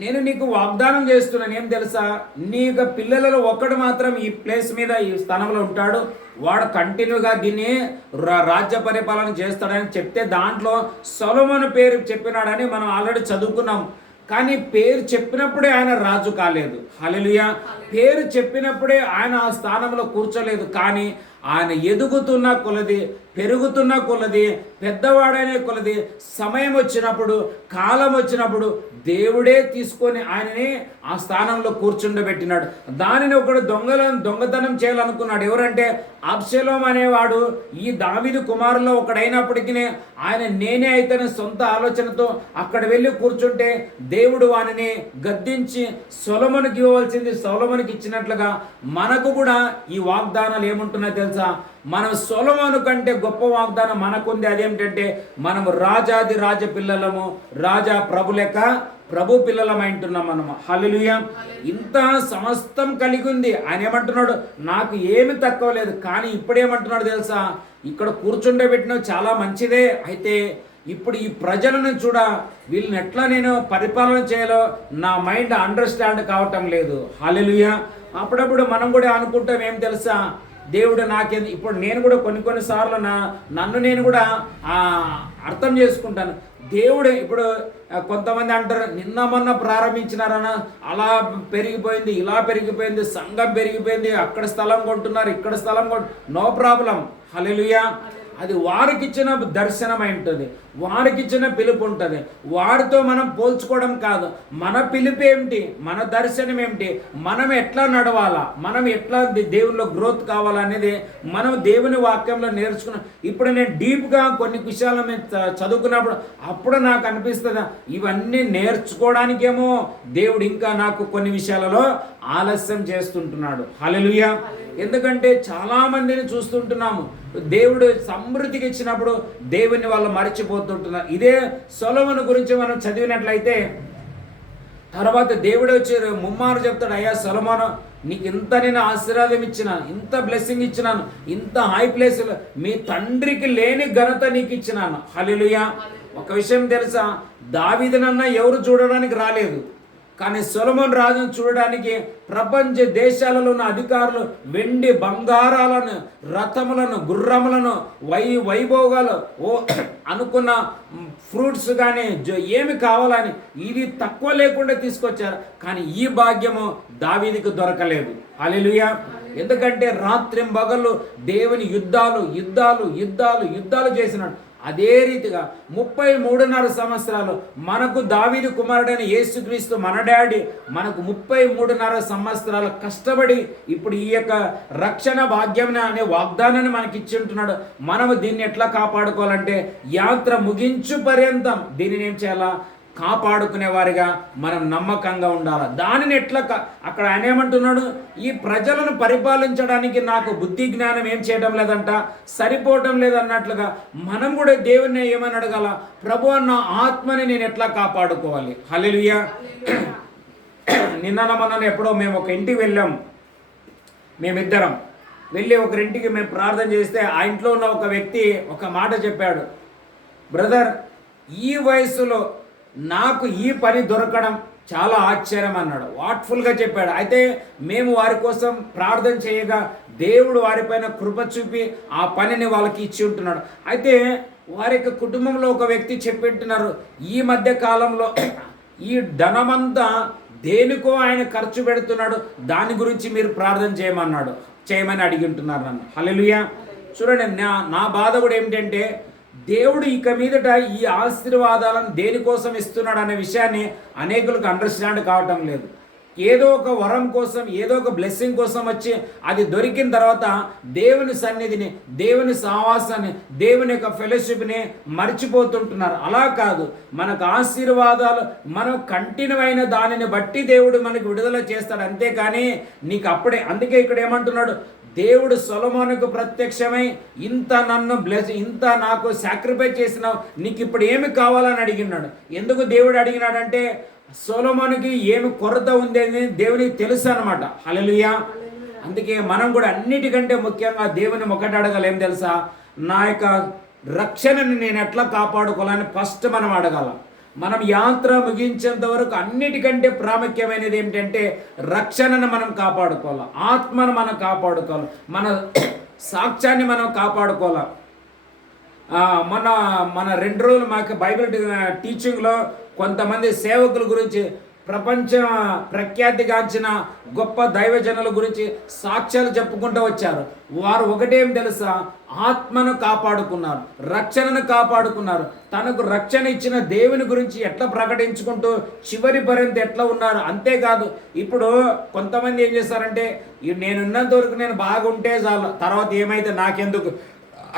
నేను నీకు వాగ్దానం చేస్తున్నాను. ఏం తెలుసా? నీ యొక్క పిల్లలలో ఒక్కడు మాత్రం ఈ ప్లేస్ మీద, ఈ స్థానంలో ఉంటాడు, వాడు కంటిన్యూగా దీన్ని రాజ్య పరిపాలన చేస్తాడని చెప్తే దాంట్లో సొలొమోను పేరు చెప్పినాడని మనం ఆల్రెడీ చదువుకున్నాం. కానీ పేరు చెప్పినప్పుడే ఆయన రాజు కాలేదు. హల్లెలూయా. పేరు చెప్పినప్పుడే ఆయన ఆ స్థానంలో కూర్చోలేదు. కానీ ఆయన ఎదుగుతున్న కొలది, పెరుగుతున్న కొలది, పెద్దవాడైన కొలది, సమయం వచ్చినప్పుడు, కాలం వచ్చినప్పుడు దేవుడే తీసుకొని ఆయనని ఆ స్థానంలో కూర్చుండబెట్టినాడు. దానిని ఒకడు దొంగతనం చేయాలనుకున్నాడు. ఎవరంటే అబ్షలోం అనేవాడు ఈ దావీదు కుమారుల్లో ఒకడైనప్పటికీ ఆయన నేనే అయితేనే సొంత ఆలోచనతో అక్కడ వెళ్ళి కూర్చుంటే దేవుడు వానిని గద్దించి సొలొమోనుకి ఇవ్వవలసింది సొలొమోనుకి ఇచ్చినట్లుగా మనకు కూడా ఈ వాగ్దానాలు ఏముంటున్నాయో తెలుసా? మనం సొలొమోను కంటే గొప్ప వాగ్దానం మనకుంది. అదేమిటంటే మనము రాజాది రాజ పిల్లలము, రాజా ప్రభు లెక్క ప్రభు పిల్లలమైంటున్నాం మనము. హల్లెలూయా. ఇంత సమస్తం కలిగి ఉంది. ఆయన ఏమంటున్నాడు? నాకు ఏమి తక్కువ లేదు. కానీ ఇప్పుడేమంటున్నాడు తెలుసా? ఇక్కడ కూర్చుండబెట్టినవి చాలా మంచిదే, అయితే ఇప్పుడు ఈ ప్రజలను చూడ, వీళ్ళని ఎట్లా నేను పరిపాలన చేయాలో నా మైండ్ అండర్స్టాండ్ కావటం లేదు. హల్లెలూయా. అప్పుడప్పుడు మనం కూడా అనుకుంటాం, ఏం తెలుసా, దేవుడు నాకేంది. ఇప్పుడు నేను కూడా కొన్నిసార్లు నన్ను నేను కూడా అర్థం చేసుకుంటాను. దేవుడు ఇప్పుడు కొంతమంది అంటారు, నిన్న మొన్న ప్రారంభించినారన్న అలా పెరిగిపోయింది, ఇలా పెరిగిపోయింది, సంఘం పెరిగిపోయింది, అక్కడ స్థలం కొంటున్నారు, ఇక్కడ స్థలం నో ప్రాబ్లం. హల్లెలూయా. అది వారికి ఇచ్చిన దర్శనం అయి ఉంటుంది, వారికి ఇచ్చిన పిలుపు ఉంటుంది. వారితో మనం పోల్చుకోవడం కాదు. మన పిలుపు ఏమిటి, మన దర్శనం ఏమిటి, మనం ఎట్లా నడవాలా, మనం ఎట్లా దేవునిలో గ్రోత్ కావాలనేది మనం దేవుని వాక్యంలో నేర్చుకున్నాం. ఇప్పుడు నేను డీప్గా కొన్ని విషయాలు చదువుకున్నప్పుడు అప్పుడు నాకు అనిపిస్తుంది, ఇవన్నీ నేర్చుకోవడానికేమో దేవుడు ఇంకా నాకు కొన్ని విషయాలలో ఆలస్యం చేస్తుంటున్నాడు. హల్లెలూయా. ఎందుకంటే చాలా మందిని చూస్తుంటున్నాము, దేవుడు సమృద్ధికి ఇచ్చినప్పుడు దేవుని వాళ్ళు మర్చిపోతుంటున్నారు. ఇదే సొలొమోను గురించి మనం చదివినట్లయితే తర్వాత దేవుడు వచ్చి ముమ్మారు చెప్తాడు, అయ్యా సొలొమోను, నీకు ఇంత నేను ఆశీర్వాదం ఇచ్చినాను, ఇంత బ్లెస్సింగ్ ఇచ్చినాను, ఇంత హై ప్లేస్లో మీ తండ్రికి లేని ఘనత నీకు ఇచ్చినాను. హల్లెలూయా. ఒక విషయం తెలుసా, దావీదునన్నా ఎవరు చూడడానికి రాలేదు, కానీ సొలొమోను రాజును చూడడానికి ప్రపంచ దేశాలలో ఉన్న అధికారులు వెండి బంగారాలను, రథములను, గుర్రములను, వైభోగాలు అనుకున్న ఫ్రూట్స్ కానీ ఏమి కావాలని ఇది తక్కువ లేకుండా తీసుకొచ్చారు. కానీ ఈ భాగ్యము దావీదుకు దొరకలేదు. హల్లెలూయా. ఎందుకంటే రాత్రింబగళ్ళు దేవుని యుద్ధాలు చేసినాడు. అదే రీతిగా 33.5 సంవత్సరాలు మనకు దావీదు కుమారుడైన యేసుక్రీస్తు మన డాడీ మనకు 33.5 సంవత్సరాలు కష్టపడి ఇప్పుడు ఈ యొక్క రక్షణ భాగ్యం అనే వాగ్దానాన్ని మనకి ఇచ్చి ఉంటున్నాడు. మనము దీన్ని ఎట్లా కాపాడుకోవాలంటే యాత్ర ముగించు పర్యంతం దీనిని ఏం చేయాలా? కాపాడుకునే వారిగా మనం నమ్మకంగా ఉండాలి. దానిని ఎట్లా అక్కడ ఆయన ఏమంటున్నాడు? ఈ ప్రజలను పరిపాలించడానికి నాకు బుద్ధి జ్ఞానం ఏం చేయడం లేదంట, సరిపోవటం లేదన్నట్లుగా మనం కూడా దేవుణ్ణి ఏమని అడగాల? ప్రభు అన్న ఆత్మని నేను ఎట్లా కాపాడుకోవాలి? హల్లెలూయా. నిన్న మొన్న ఎప్పుడో మేము ఒక ఇంటికి వెళ్ళాం, మేమిద్దరం వెళ్ళి ఒకరింటికి మేము ప్రార్థన చేస్తే ఆ ఇంట్లో ఉన్న ఒక వ్యక్తి ఒక మాట చెప్పాడు, బ్రదర్ ఈ వయసులో నాకు ఈ పని దొరకడం చాలా ఆశ్చర్యం అన్నాడు. వాట్ఫుల్గా చెప్పాడు. అయితే మేము వారి కోసం ప్రార్థన చేయగా దేవుడు వారిపైన కృప చూపి ఆ పనిని వాళ్ళకి ఇచ్చి ఉంటున్నాడు. అయితే వారి యొక్క కుటుంబంలో ఒక వ్యక్తి చెప్పిట్టున్నారు, ఈ మధ్య కాలంలో ఈ ధనమంతా దేనికో ఆయన ఖర్చు పెడుతున్నాడు, దాని గురించి మీరు ప్రార్థన చేయమని అడిగి ఉంటున్నారు నన్ను. హల్లెలూయా. చూడండి, నా బాధ కూడా ఏమిటంటే దేవుడు ఇక మీదట ఈ ఆశీర్వాదాలను దేనికోసం ఇస్తున్నాడు అనే విషయాన్ని అనేకులకు అండర్స్టాండ్ కావటం లేదు. ఏదో ఒక వరం కోసం, ఏదో ఒక బ్లెస్సింగ్ కోసం వచ్చి అది దొరికిన తర్వాత దేవుని సన్నిధిని, దేవుని సహవాసాన్ని, దేవుని యొక్క ఫెలోషిప్ని మర్చిపోతుంటున్నారు. అలా కాదు, మనకు ఆశీర్వాదాలు మనం కంటిన్యూ అయిన దానిని బట్టి దేవుడు మనకు విడుదల చేస్తాడు. అంతేకాని నీకు అప్పుడే, అందుకే ఇక్కడ ఏమంటున్నాడు, దేవుడు సొలొమోనుకు ప్రత్యక్షమై ఇంత నాకు సాక్రిఫైస్ చేసినావు, నీకు ఇప్పుడు ఏమి కావాలని అడిగినాడు. ఎందుకు దేవుడు అడిగినాడంటే సొలొమోనుకి ఏమి కొరత ఉంది అని దేవునికి తెలుసు అనమాట. హల్లెలూయా. అందుకే మనం కూడా అన్నిటికంటే ముఖ్యంగా దేవుని ఒకటి అడగాలి, ఏం తెలుసా? నా యొక్క రక్షణని నేను ఎట్లా కాపాడుకోవాలని ఫస్ట్ మనం అడగాల. మనం యాత్ర ముగించేంత వరకు అన్నిటికంటే ప్రాముఖ్యమైనది ఏమిటంటే రక్షణను మనం కాపాడుకోవాలి, ఆత్మను మనం కాపాడుకోవాలి, మన సాక్ష్యాన్ని మనం కాపాడుకోవాలి. మన 2 రోజులు మాకు బైబిల్ టీచింగ్లో కొంతమంది సేవకుల గురించి ప్రపంచ ప్రఖ్యాతిగాంచిన గొప్ప దైవజనుల గురించి సాక్ష్యాలు చెప్పుకుంటూ వచ్చారు. వారు ఒకటేం తెలుసా, ఆత్మను కాపాడుకున్నారు, రక్షణను కాపాడుకున్నారు. తనకు రక్షణ ఇచ్చిన దేవుని గురించి ఎట్లా ప్రకటించుకుంటూ చివరి పర్యంత ఎట్లా ఉన్నారు. అంతేకాదు, ఇప్పుడు కొంతమంది ఏం చేస్తారంటే, నేనున్నంత వరకు నేను బాగుంటే చాలు, తర్వాత ఏమైతే నాకెందుకు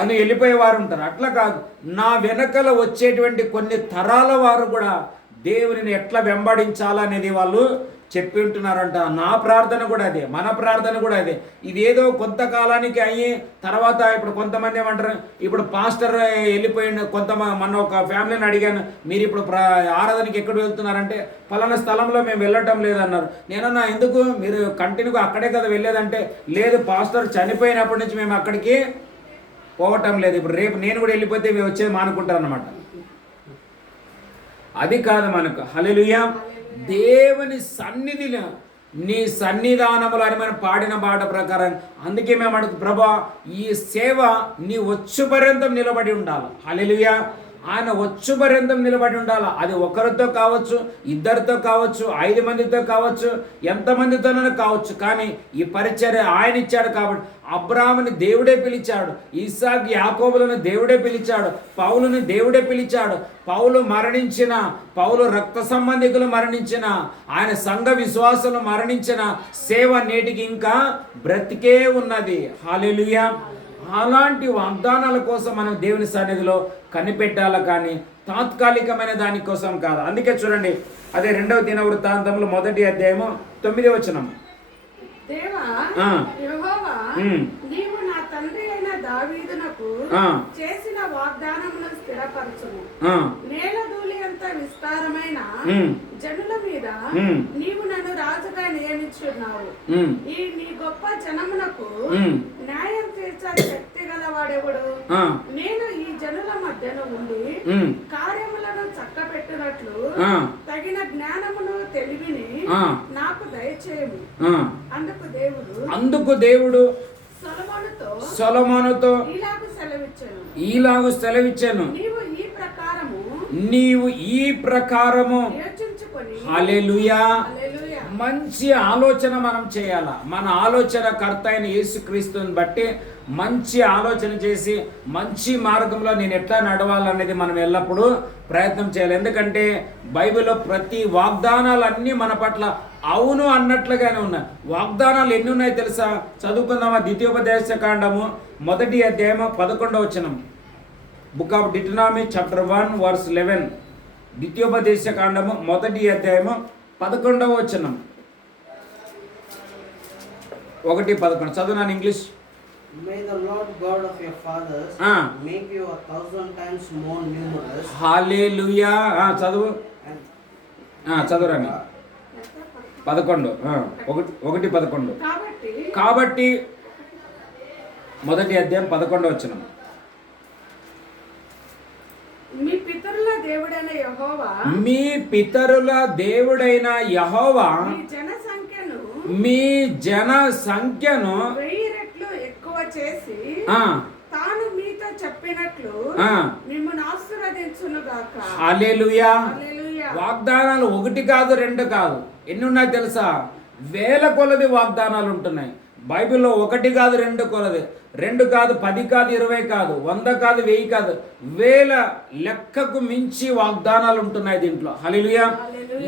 అని వెళ్ళిపోయేవారు ఉంటారు. అట్లా కాదు, నా వెనకల వచ్చేటువంటి కొన్ని తరాల వారు కూడా దేవునిని ఎట్లా వెంబడించాలనేది వాళ్ళు చెప్పి ఉంటున్నారంట. నా ప్రార్థన కూడా అదే, మన ప్రార్థన కూడా అదే. ఇదేదో కొంతకాలానికి అయ్యి తర్వాత ఇప్పుడు కొంతమంది ఏమంటారు, ఇప్పుడు పాస్టర్ వెళ్ళిపోయిండు, మన ఒక ఫ్యామిలీని అడిగాను, మీరు ఇప్పుడు ఆరాధనకి ఎక్కడ వెళ్తున్నారంటే పలానా స్థలంలో మేము వెళ్ళటం లేదన్నారు. నేనన్నా ఎందుకు, మీరు కంటిన్యూగా అక్కడే కదా వెళ్ళేదంటే, లేదు పాస్టర్ చనిపోయినప్పటి నుంచి మేము అక్కడికి పోవటం లేదు, ఇప్పుడు రేపు నేను కూడా వెళ్ళిపోతే మేము వచ్చేది మానుకుంటారు అన్నమాట. అది కాదు మనకు. హల్లెలూయా. దేవుని సన్నిధిలో, నీ సన్నిధానములు అని మనం పాడిన పాట ప్రకారం, అందుకే మేము అడుగు, ప్రభా ఈ సేవ నీ వచ్చు పర్యంతం నిలబడి ఉండాలి. హల్లెలూయా. ఆయన వచ్చు పర్యంతం నిలబడి ఉండాలి. అది ఒకరితో కావచ్చు, ఇద్దరితో కావచ్చు, 5 మందితో కావచ్చు, ఎంతమందితోనైనా కావచ్చు. కానీ ఈ పరిచర్య ఆయన ఇచ్చాడు కాబట్టి, అబ్రాహాముని దేవుడే పిలిచాడు, ఇస్సాకు యాకోబులను దేవుడే పిలిచాడు, పౌలుని దేవుడే పిలిచాడు. పౌలు రక్త సంబంధికులు మరణించిన, ఆయన సంఘ విశ్వాసులు మరణించిన సేవ నేటికి ఇంకా బ్రతికే ఉన్నది. హల్లెలూయా. అలాంటి వాగ్దానాల కోసం మనం దేవుని సన్నిధిలో కనిపెట్టాలి, కానీ తాత్కాలికమైన దానికోసం కాదు. అందుకే చూడండి, అదే 2వ దినవృత్తాంతములు 1వ అధ్యాయము 9వ వచనం. దేవా యెహోవా, నీవు నా తండ్రి అయిన దావీదునకు చేసిన వాగ్దానమును స్థిరపరచుము. నేల ధూళి అంత విస్తారమైన జనుల మీద నీవు నన్ను రాజుగా నియమించున్నావు. ఈ నీ గొప్ప జనమునకు న్యాయం తీర్చే శక్తి గలవాడెవడు? నేను ఈ జనుల మధ్యను ఉండి కార్యములను చక్కబెట్టినట్లు తగిన జ్ఞానమును తెలివిని నాకు దయచేయము. అందుకు దేవుడు సొలొమోనుతో ఇలాగు సెలవిచ్చాను, నీవు ఈ ప్రకారము హల్లెలూయా. మంచి ఆలోచన మనం చేయాలా. మన ఆలోచన కర్త అయిన యేసుక్రీస్తుని బట్టి మంచి ఆలోచన చేసి మంచి మార్గంలో నేను ఎట్లా నడవాలనేది మనం ఎల్లప్పుడూ ప్రయత్నం చేయాలి. ఎందుకంటే బైబిల్లో ప్రతి వాగ్దానాలు అన్నీ మన పట్ల అవును అన్నట్లుగానే ఉన్నాయి. వాగ్దానాలు ఎన్ని ఉన్నాయో తెలుసా? చదువుకుందామా? ద్వితీయోపదేశ కాండము 1వ అధ్యాయము 11వ వచనం. Book of Deuteronomy chapter 1 verse 11. ద్వితీయోపదేశ కాండము 1వ అధ్యాయము 11వ వచనం. 1:11 చదువునాను English. May the Lord God of your fathers make you 1,000 times more numerous. హల్లెలూయా. చదువు చదువురాని 11 1:11. కాబట్టి 1వ అధ్యాయం 11వ వచనం. మీ పితరుల దేవుడైన యెహోవా మీ జన సంఖ్యను 1000 రెట్లు ఎక్కువ చేసి తాను మీతో చెప్పినట్లు మిమ్మల్ని ఆశీర్వదించును గాక. హల్లెలూయా. వాగ్దానాలు 1 కాదు 2 కాదు, ఎన్ని ఉన్నాయి తెలుసా? వేల కొలది వాగ్దానాలు ఉంటున్నాయి బైబిల్లో. 1 కాదు 2 కొలది, 2 కాదు 10 కాదు 20 కాదు 100 కాదు 1000 కాదు, వేల లెక్కకు మించి వాగ్దానాలు ఉంటున్నాయి దీంట్లో. హల్లెలూయా.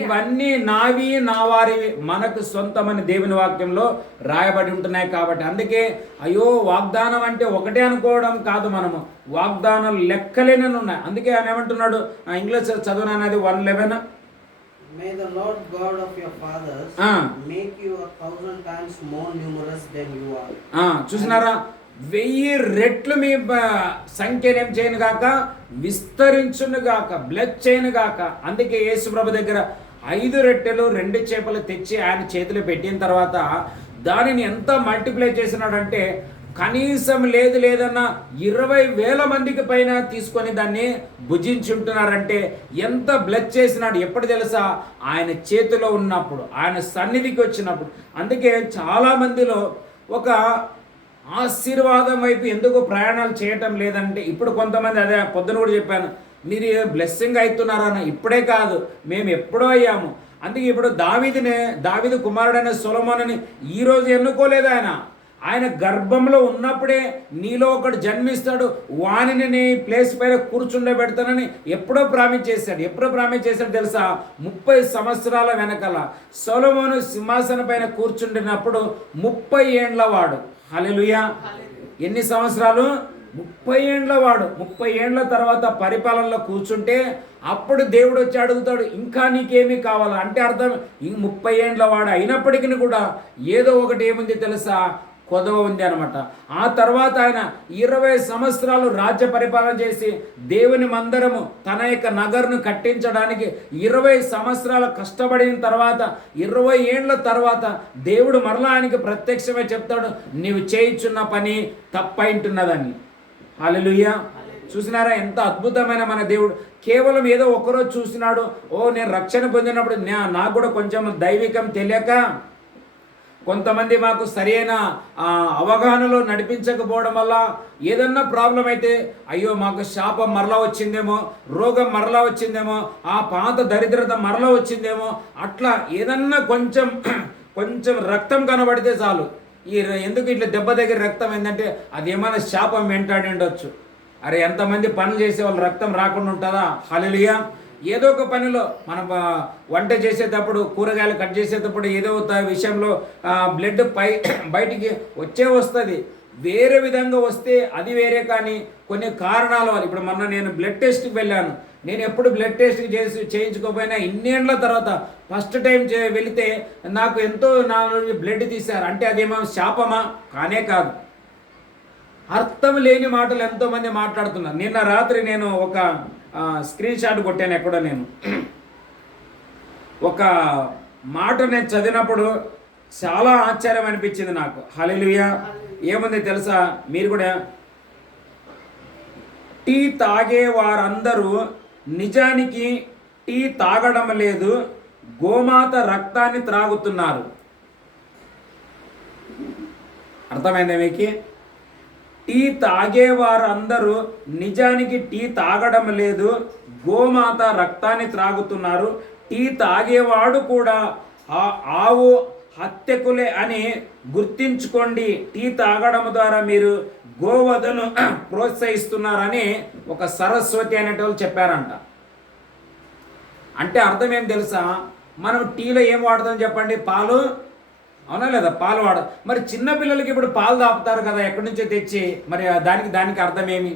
ఇవన్నీ నావి నా వారివి, మనకు సొంతమని దేవుని వాక్యంలో రాయబడి ఉంటున్నాయి. కాబట్టి అందుకే అయ్యో వాగ్దానం అంటే ఒకటే అనుకోవడం కాదు, మనము వాగ్దానాలు లెక్కలేనని ఉన్నాయి. అందుకే ఆయన ఏమంటున్నాడు, English చదువునది 1:11. May the Lord God of your fathers make you 1,000 times more numerous than you are. చూసినారా? 1000 రెట్లు మీ సంఖ్యను ఏం చేయను గాక, విస్తరించును గాక, బ్లెస్ చేయను గాక. అందుకే యేసు ప్రభు దగ్గర 5 రొట్టెలు 2 చేపలు తెచ్చి ఆయన చేతిలో పెట్టిన తర్వాత దానిని ఎంత మల్టిప్లై చేసినాడంటే, కనీసం లేదన్నా 20,000 మందికి పైన తీసుకొని దాన్ని భుజించుంటున్నారంటే ఎంత బ్లెస్ చేసినాడు. ఎప్పుడు తెలుసా? ఆయన చేతిలో ఉన్నప్పుడు, ఆయన సన్నిధికి వచ్చినప్పుడు. అందుకే చాలా మందిలో ఒక ఆశీర్వాదం వైపు ఎందుకు ప్రయాణాలు చేయటం లేదంటే, ఇప్పుడు కొంతమంది, అదే పొద్దున కూడా చెప్పాను, మీరు బ్లెస్సింగ్ అవుతున్నారన్న. ఇప్పుడే కాదు, మేము ఎప్పుడో అయ్యాము. అందుకే ఇప్పుడు దావీదు కుమారుడైన సొలొమోనుని ఈరోజు ఎన్నుకోలేదు ఆయన గర్భంలో ఉన్నప్పుడే నీలో ఒకడు జన్మిస్తాడు, వానిని నీ ప్లేస్ పైన కూర్చుండబెడతానని ఎప్పుడో ప్రామిస్ చేశాడు తెలుసా? 30 సంవత్సరాల వెనకాల సొలొమోను సింహాసనం పైన కూర్చుండినప్పుడు 30 ఏండ్ల వాడు. హల్లెలూయా. ఎన్ని సంవత్సరాలు? 30 ఏండ్ల వాడు. 30 ఏండ్ల తర్వాత పరిపాలనలో కూర్చుంటే అప్పుడు దేవుడు వచ్చి అడుగుతాడు, ఇంకా నీకేమీ కావాలా అంటే అర్థం 30 ఏండ్ల వాడు అయినప్పటికీ కూడా ఏదో ఒకటి ఏముంది తెలుసా? కొదవ ఉంది అనమాట. ఆ తర్వాత ఆయన 20 సంవత్సరాలు రాజ్య పరిపాలన చేసి దేవుని మందిరము తన యొక్క నగరును కట్టించడానికి 20 సంవత్సరాలు కష్టపడిన తర్వాత 20 ఏండ్ల తర్వాత దేవుడు మరలా ఆయనకి ప్రత్యక్షమే చెప్తాడు, నీవు చేయించున్న పని తప్పైంటున్నదని. హల్లెలూయా. చూసినారా ఎంత అద్భుతమైన మన దేవుడు? కేవలం ఏదో ఒకరోజు చూసినాడు, నేను రక్షణ పొందినప్పుడు నాకు కూడా కొంచెం దైవికం తెలియక కొంతమంది మాకు సరైన అవగాహనలో నడిపించకపోవడం వల్ల ఏదన్నా ప్రాబ్లం అయితే అయ్యో మాకు శాపం మరలా వచ్చిందేమో, రోగం మరలా వచ్చిందేమో, ఆ పాత దరిద్రత మరలా వచ్చిందేమో, అట్లా ఏదన్నా కొంచెం రక్తం కనబడితే చాలు. ఎందుకు ఇట్లా దెబ్బ దగ్గర రక్తం ఏంటంటే అది ఏమైనా శాపం వెంటాడి ఉండొచ్చు. అరే ఎంతమంది పనులు చేసే వాళ్ళు రక్తం రాకుండా ఉంటుందా? హల్లెలూయా. ఏదో ఒక పనిలో మనం వంట చేసేటప్పుడు, కూరగాయలు కట్ చేసేటప్పుడు ఏదో ఒక విషయంలో బ్లడ్ బయటికి వస్తుంది. వేరే విధంగా వస్తే అది వేరే, కానీ కొన్ని కారణాల వల్ల ఇప్పుడు మొన్న నేను బ్లడ్ టెస్ట్కి వెళ్ళాను. నేను ఎప్పుడు బ్లడ్ టెస్ట్ చేయించుకోకపోయినా ఇన్నేళ్ల తర్వాత ఫస్ట్ టైం వెళితే నాకు ఎంతో బ్లడ్ తీశారు. అంటే అదేమో శాపమా? కానే కాదు. అర్థం లేని మాటలు ఎంతోమంది మాట్లాడుతున్నారు. నిన్న రాత్రి నేను ఒక స్క్రీన్ షాట్ కొట్టాను. ఎక్కడో నేను ఒక మాట నేను చదివినప్పుడు చాలా ఆశ్చర్యం అనిపించింది నాకు. హల్లెలూయా. ఏముంది తెలుసా? మీరు కూడా టీ తాగే వారందరూ నిజానికి టీ తాగడం లేదు, గోమాత రక్తాన్ని త్రాగుతున్నారు. అర్థమైందా మీకు? టీ తాగేవారు అందరూ నిజానికి టీ తాగడం లేదు, గోమాత రక్తాన్ని త్రాగుతున్నారు. టీ తాగేవాడు కూడా ఆవు హత్యకులే అని గుర్తించుకోండి. టీ తాగడం ద్వారా మీరు గోవధను ప్రోత్సహిస్తున్నారని ఒక సరస్వతి అనేటోళ్ళు చెప్పారంట. అంటే అర్థం ఏం తెలుసా? మనం టీలో ఏం వాడతాం చెప్పండి? పాలు, అవునా లేదా? పాలు మరి చిన్నపిల్లలకి ఇప్పుడు పాలు తాపుతారు కదా ఎక్కడి నుంచో తెచ్చి, మరి దానికి అర్థమేమి?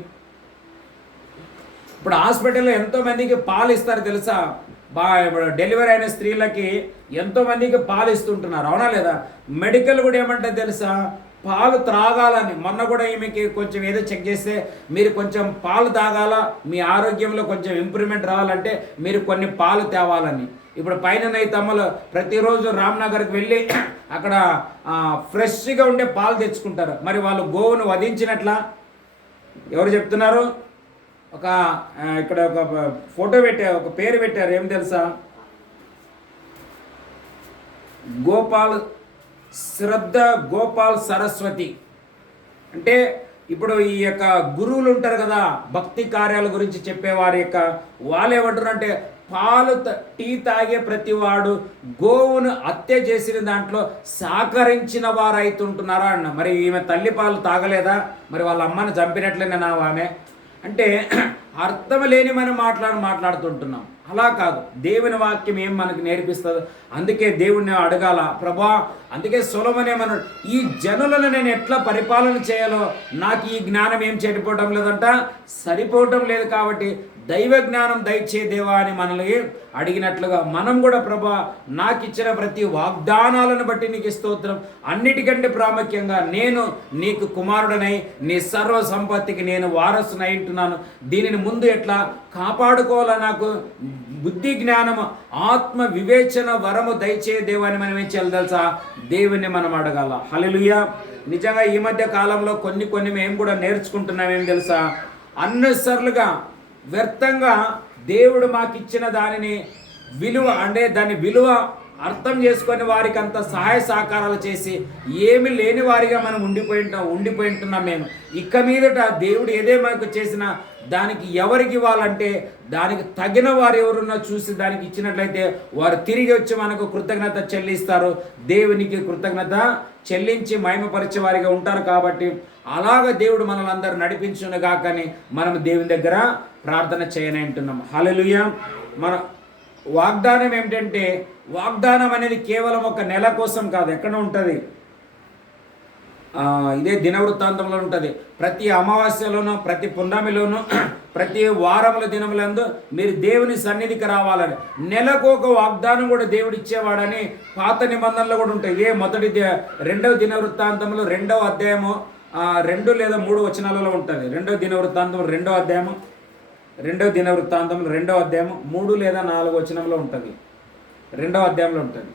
ఇప్పుడు హాస్పిటల్లో ఎంతోమందికి పాలు ఇస్తారు తెలుసా? ఇప్పుడు డెలివరీ అయిన స్త్రీలకి ఎంతోమందికి పాలు ఇస్తుంటున్నారు, అవునా లేదా? మెడికల్ కూడా ఏమంటే తెలుసా? పాలు త్రాగాలని. మొన్న కూడా ఈమెకి కొంచెం ఏదో చెక్ చేస్తే మీరు కొంచెం పాలు తాగాల, మీ ఆరోగ్యంలో కొంచెం ఇంప్రూవ్మెంట్ రావాలంటే మీరు కొన్ని పాలు తేవాలని. ఇప్పుడు పైన తమ్ములు ప్రతిరోజు రామ్నగర్కి వెళ్ళి అక్కడ ఫ్రెష్గా ఉండే పాలు తెచ్చుకుంటారు. మరి వాళ్ళు గోవును వధించినట్లా? ఎవరు చెప్తున్నారు? ఇక్కడ ఒక ఫోటో పెట్టారు, ఒక పేరు పెట్టారు, ఏం తెలుసా? గోపాల్ సరస్వతి. అంటే ఇప్పుడు ఈ యొక్క గురువులు ఉంటారు కదా, భక్తి కార్యాల గురించి చెప్పేవారి యొక్క వాళ్ళు ఏమంటారు అంటే టీ తాగే ప్రతివాడు గోవును హత్య చేసిన దాంట్లో సహకరించిన వారు అవుతుంటున్నారా అన్న. మరి ఈమె తల్లి పాలు తాగలేదా? మరి వాళ్ళ అమ్మని చంపినట్లేనా ఆమె? అంటే అర్థం లేని మనం మాట్లాడుతుంటున్నాం. అలా కాదు, దేవుని వాక్యం ఏం మనకు నేర్పిస్తుంది. అందుకే దేవుణ్ణి అడగాల, ప్రభా. అందుకే సొలొమోను ఏమన్నాడు, ఈ జనులను నేను ఎట్లా పరిపాలన చేయాలో నాకు ఈ జ్ఞానం ఏం చెడిపోవడం లేదంట, సరిపోవటం లేదు. కాబట్టి దైవ జ్ఞానం దయచే దేవా అని మనల్ని అడిగినట్లుగా మనం కూడా ప్రభా నాకు ఇచ్చిన ప్రతి వాగ్దానాలను బట్టి నీకు స్తోత్రం. అన్నిటికంటే ప్రాముఖ్యంగా నేను నీకు కుమారుడనై నీ సర్వ సంపత్తికి నేను వారసునై ఉంటున్నాను. దీనిని ముందు ఎట్లా కాపాడుకోవాలా నాకు బుద్ధి జ్ఞానము ఆత్మ వివేచన వరము దయచే దేవాన్ని మనం ఏం చేయాలి తెలుసా? దేవుణ్ణి మనం అడగాల. హల్లెలూయా. నిజంగా ఈ మధ్య కాలంలో కొన్ని మేము కూడా నేర్చుకుంటున్నాం. ఏం తెలుసా? అన్నెసర్లుగా వ్యర్థంగా దేవుడు మాకు ఇచ్చిన దానిని దాని విలువ అర్థం చేసుకొని వారికి అంత సహాయ సహకారాలు చేసి ఏమి లేని వారిగా మనం ఉండిపోయింటున్నాం మేము. ఇక మీదట దేవుడు ఏదే మనకు చేసినా దానికి ఎవరికి ఇవ్వాలంటే దానికి తగిన వారు ఎవరున్నా చూసి దానికి ఇచ్చినట్లయితే వారు తిరిగి వచ్చి మనకు కృతజ్ఞత చెల్లిస్తారు, దేవునికి కృతజ్ఞత చెల్లించి మహిమపరిచే వారిగా ఉంటారు. కాబట్టి అలాగ దేవుడు మనల్ని అందరూ నడిపించును గాకని మనం దేవుని దగ్గర ప్రార్థన చేయని అంటున్నాం. హల్లెలూయా. మన వాగ్దానం ఏమిటంటే, వాగ్దానం అనేది కేవలం ఒక నెల కోసం కాదు. ఎక్కడ ఉంటుంది? ఇదే దినవృత్తాంతంలో ఉంటుంది. ప్రతి అమావాస్యలోనూ, ప్రతి పున్నమిలోనూ, ప్రతి వారముల దినములందు మీరు దేవుని సన్నిధికి రావాలని నెలకు ఒక వాగ్దానం కూడా దేవుడు ఇచ్చేవాడని పాత నిబంధనలు కూడా ఉంటాయి. ఇదే రెండవ దినవృత్తాంతంలో 2వ అధ్యాయము 2 లేదా 3 వచనాలలో ఉంటుంది. 2వ దినవృత్తాంతం 2వ అధ్యాయము 2వ దినవృత్తాంతంలో 2వ అధ్యాయము 3 లేదా 4 వచనంలో ఉంటుంది. 2వ అధ్యాయంలో ఉంటుంది.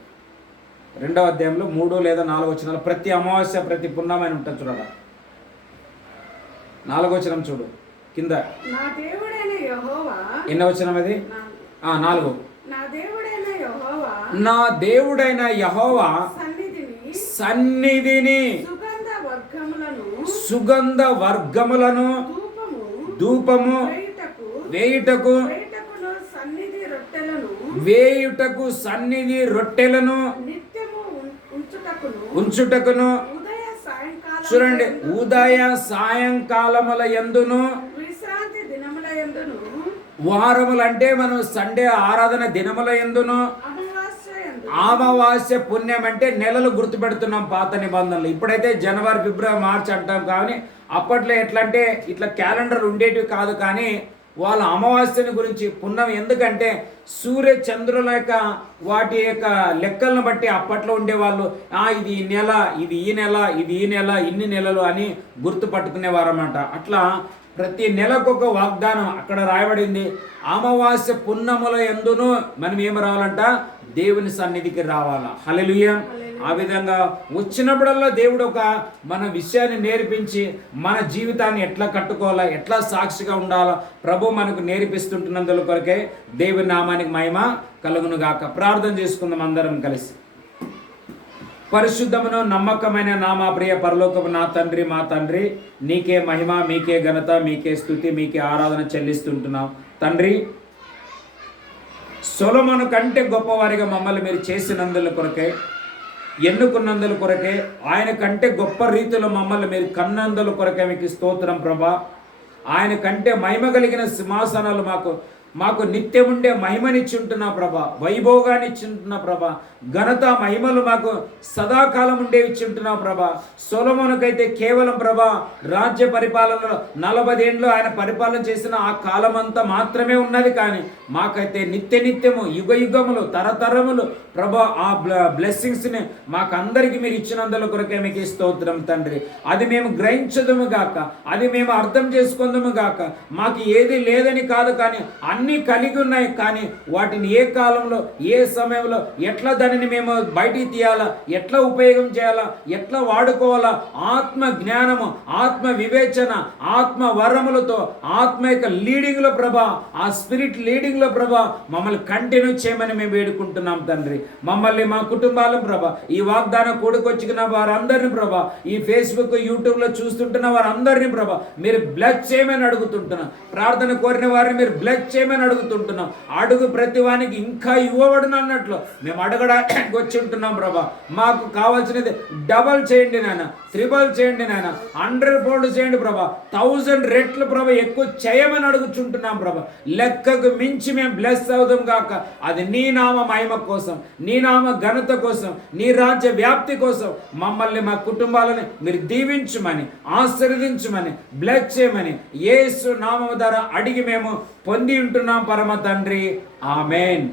2వ అధ్యాయంలో 3 లేదా 4 వచనాలు. ప్రతి అమావాస్య ప్రతి పున్నమైన ఉంటుంది. చూడరా 4వ వచనం చూడు కింద. నా దేవుడైన యెహోవా. ఎన్నో వచనం అది? 4. నా దేవుడైన యెహోవా, నా దేవుడైన యెహోవా సన్నిధిని సుగంధ వర్గములను ధూపము వేయుటకు సన్నిధి రొట్టెలను ఉంచుటకును. చూడండి, ఉదయ సాయంకాలముల యందును, విశ్రాంతి దినముల యందును, వారములు అంటే మనం సండే ఆరాధన దినముల యందును, అమావాస్య పుణ్యం అంటే నెలలు గుర్తుపెడుతున్నాం పాత నిబంధనలు. ఇప్పుడైతే జనవరి, ఫిబ్రవరి, మార్చి అంటాం. కానీ అప్పట్లో ఎట్లా అంటే ఇట్లా క్యాలెండర్ ఉండేటివి కాదు. కానీ వాళ్ళ అమావాస్యని గురించి పుణ్యం, ఎందుకంటే సూర్య చంద్రుల యొక్క వాటి యొక్క లెక్కలను బట్టి అప్పట్లో ఉండేవాళ్ళు ఇది ఈ నెల, ఇది ఈ నెల, ఇది ఈ నెల, ఇన్ని నెలలు అని గుర్తుపట్టుకునేవారు అన్నమాట. అట్లా ప్రతి నెలకొక వాగ్దానం అక్కడ రాయబడింది. అమావాస్య పున్నముల యందును మనం ఏమి రావాలంట? దేవుని సన్నిధికి రావాలా. హల్లెలూయా. ఆ విధంగా వచ్చినప్పుడల్లా దేవుడు ఒక మన విషయాన్ని నేర్పించి మన జీవితాన్ని ఎట్లా కట్టుకోవాలా, ఎట్లా సాక్షిగా ఉండాలా ప్రభు మనకు నేర్పిస్తుంటున్నందుల కొరకే దేవుని నామానికి మహిమ కలుగును గాక. ప్రార్థన చేసుకుందాం అందరం కలిసి. పరిశుద్ధమును నమ్మకమైన నామా ప్రియ పరలోకపు నా తండ్రి, మా తండ్రి, నీకే మహిమ, మీకే ఘనత, మీకే స్తుతి, మీకే ఆరాధన చెల్లిస్తుంటున్నాం తండ్రి. సొలొమోను కంటే గొప్పవారిగా మమ్మల్ని మీరు చేసినందుల కొరకే, ఎన్నుకున్నందుల కొరకే, ఆయన కంటే గొప్ప రీతిలో మమ్మల్ని మీరు కన్నందుల కొరకే మీకు స్తోత్రం ప్రభా. ఆయన కంటే మహిమ కలిగిన సింహాసనాలు మాకు నిత్యం ఉండే మహిమనిచ్చుంటున్నా ప్రభా, వైభోగాన్ని ఇచ్చుంటున్నా ప్రభా, ఘనత మహిమలు మాకు సదాకాలం ఉండేవి ఇచ్చుంటున్నా ప్రభా. సొలొమోనుకైతే కేవలం ప్రభా రాజ్య పరిపాలనలో 40 ఏండ్లు ఆయన పరిపాలన చేసిన ఆ కాలం అంతా మాత్రమే ఉన్నది. కానీ మాకైతే నిత్యము యుగ యుగములు తరతరములు ప్రభా ఆ బ్లెస్సింగ్స్ని మాకందరికి మీరు ఇచ్చినందుల కొరకే మీకు స్తోత్రం తండ్రి. అది మేము గ్రహించదుము గాక, అది మేము అర్థం చేసుకుందాము గాక. మాకు ఏది లేదని కాదు, కానీ అన్నీ కలిగి ఉన్నాయి. కానీ వాటిని ఏ కాలంలో, ఏ సమయంలో ఎట్లా దానిని మేము బయటికి తీయాలా, ఎట్లా ఉపయోగం చేయాలా, ఎట్లా వాడుకోవాలా, ఆత్మ జ్ఞానము, ఆత్మ వివేచన, ఆత్మ వరములతో, ఆత్మ యొక్క లీడింగ్లో ప్రభా, ఆ స్పిరిట్ లీడింగ్లో ప్రభా మమ్మల్ని కంటిన్యూ చేయమని మేము వేడుకుంటున్నాం తండ్రి. మమ్మల్ని, మా కుటుంబాలను ప్రభా, ఈ వాగ్దానం కూడుకొచ్చుకున్న వారందరినీ ప్రభా, ఈ ఫేస్బుక్ యూట్యూబ్లో చూస్తుంటున్న వారందరినీ ప్రభా మీరు బ్లెస్ చేయమని అడుగుతుంటున్నాం. ప్రార్థన కోరిన వారిని మీరు బ్లెస్ చేయమని అడుగుతుంటున్నాం. అడుగు ప్రతి వానికి ఇంకా ఇవ్వబడును అన్నట్లు మేము అడగడానికి వచ్చి ఉంటున్నాం ప్రభా. మాకు కావాల్సినది డబల్ చేయండి నాయన, త్రిబల్ చేయండి నాయన, 100 ఫోల్డ్ చేయండి ప్రభా, 1000 రెట్లు ప్రభా ఎక్కువ చేయమని అడుగుచుంటున్నాం ప్రభా. లెక్కకు మించి మేము బ్లెస్ అవుదాం కాక. అది నీ నామ మహిమ కోసం, నీ నామ ఘనత కోసం, నీ రాజ్య వ్యాప్తి కోసం మమ్మల్ని, మా కుటుంబాలని మీరు దీవించమని, ఆశీర్వదించమని, బ్లెస్ చేయమని యేసు నామము ద్వారా అడిగి మేము పొంది ఉంటున్నాం పరమ తండ్రి. ఆమేన్.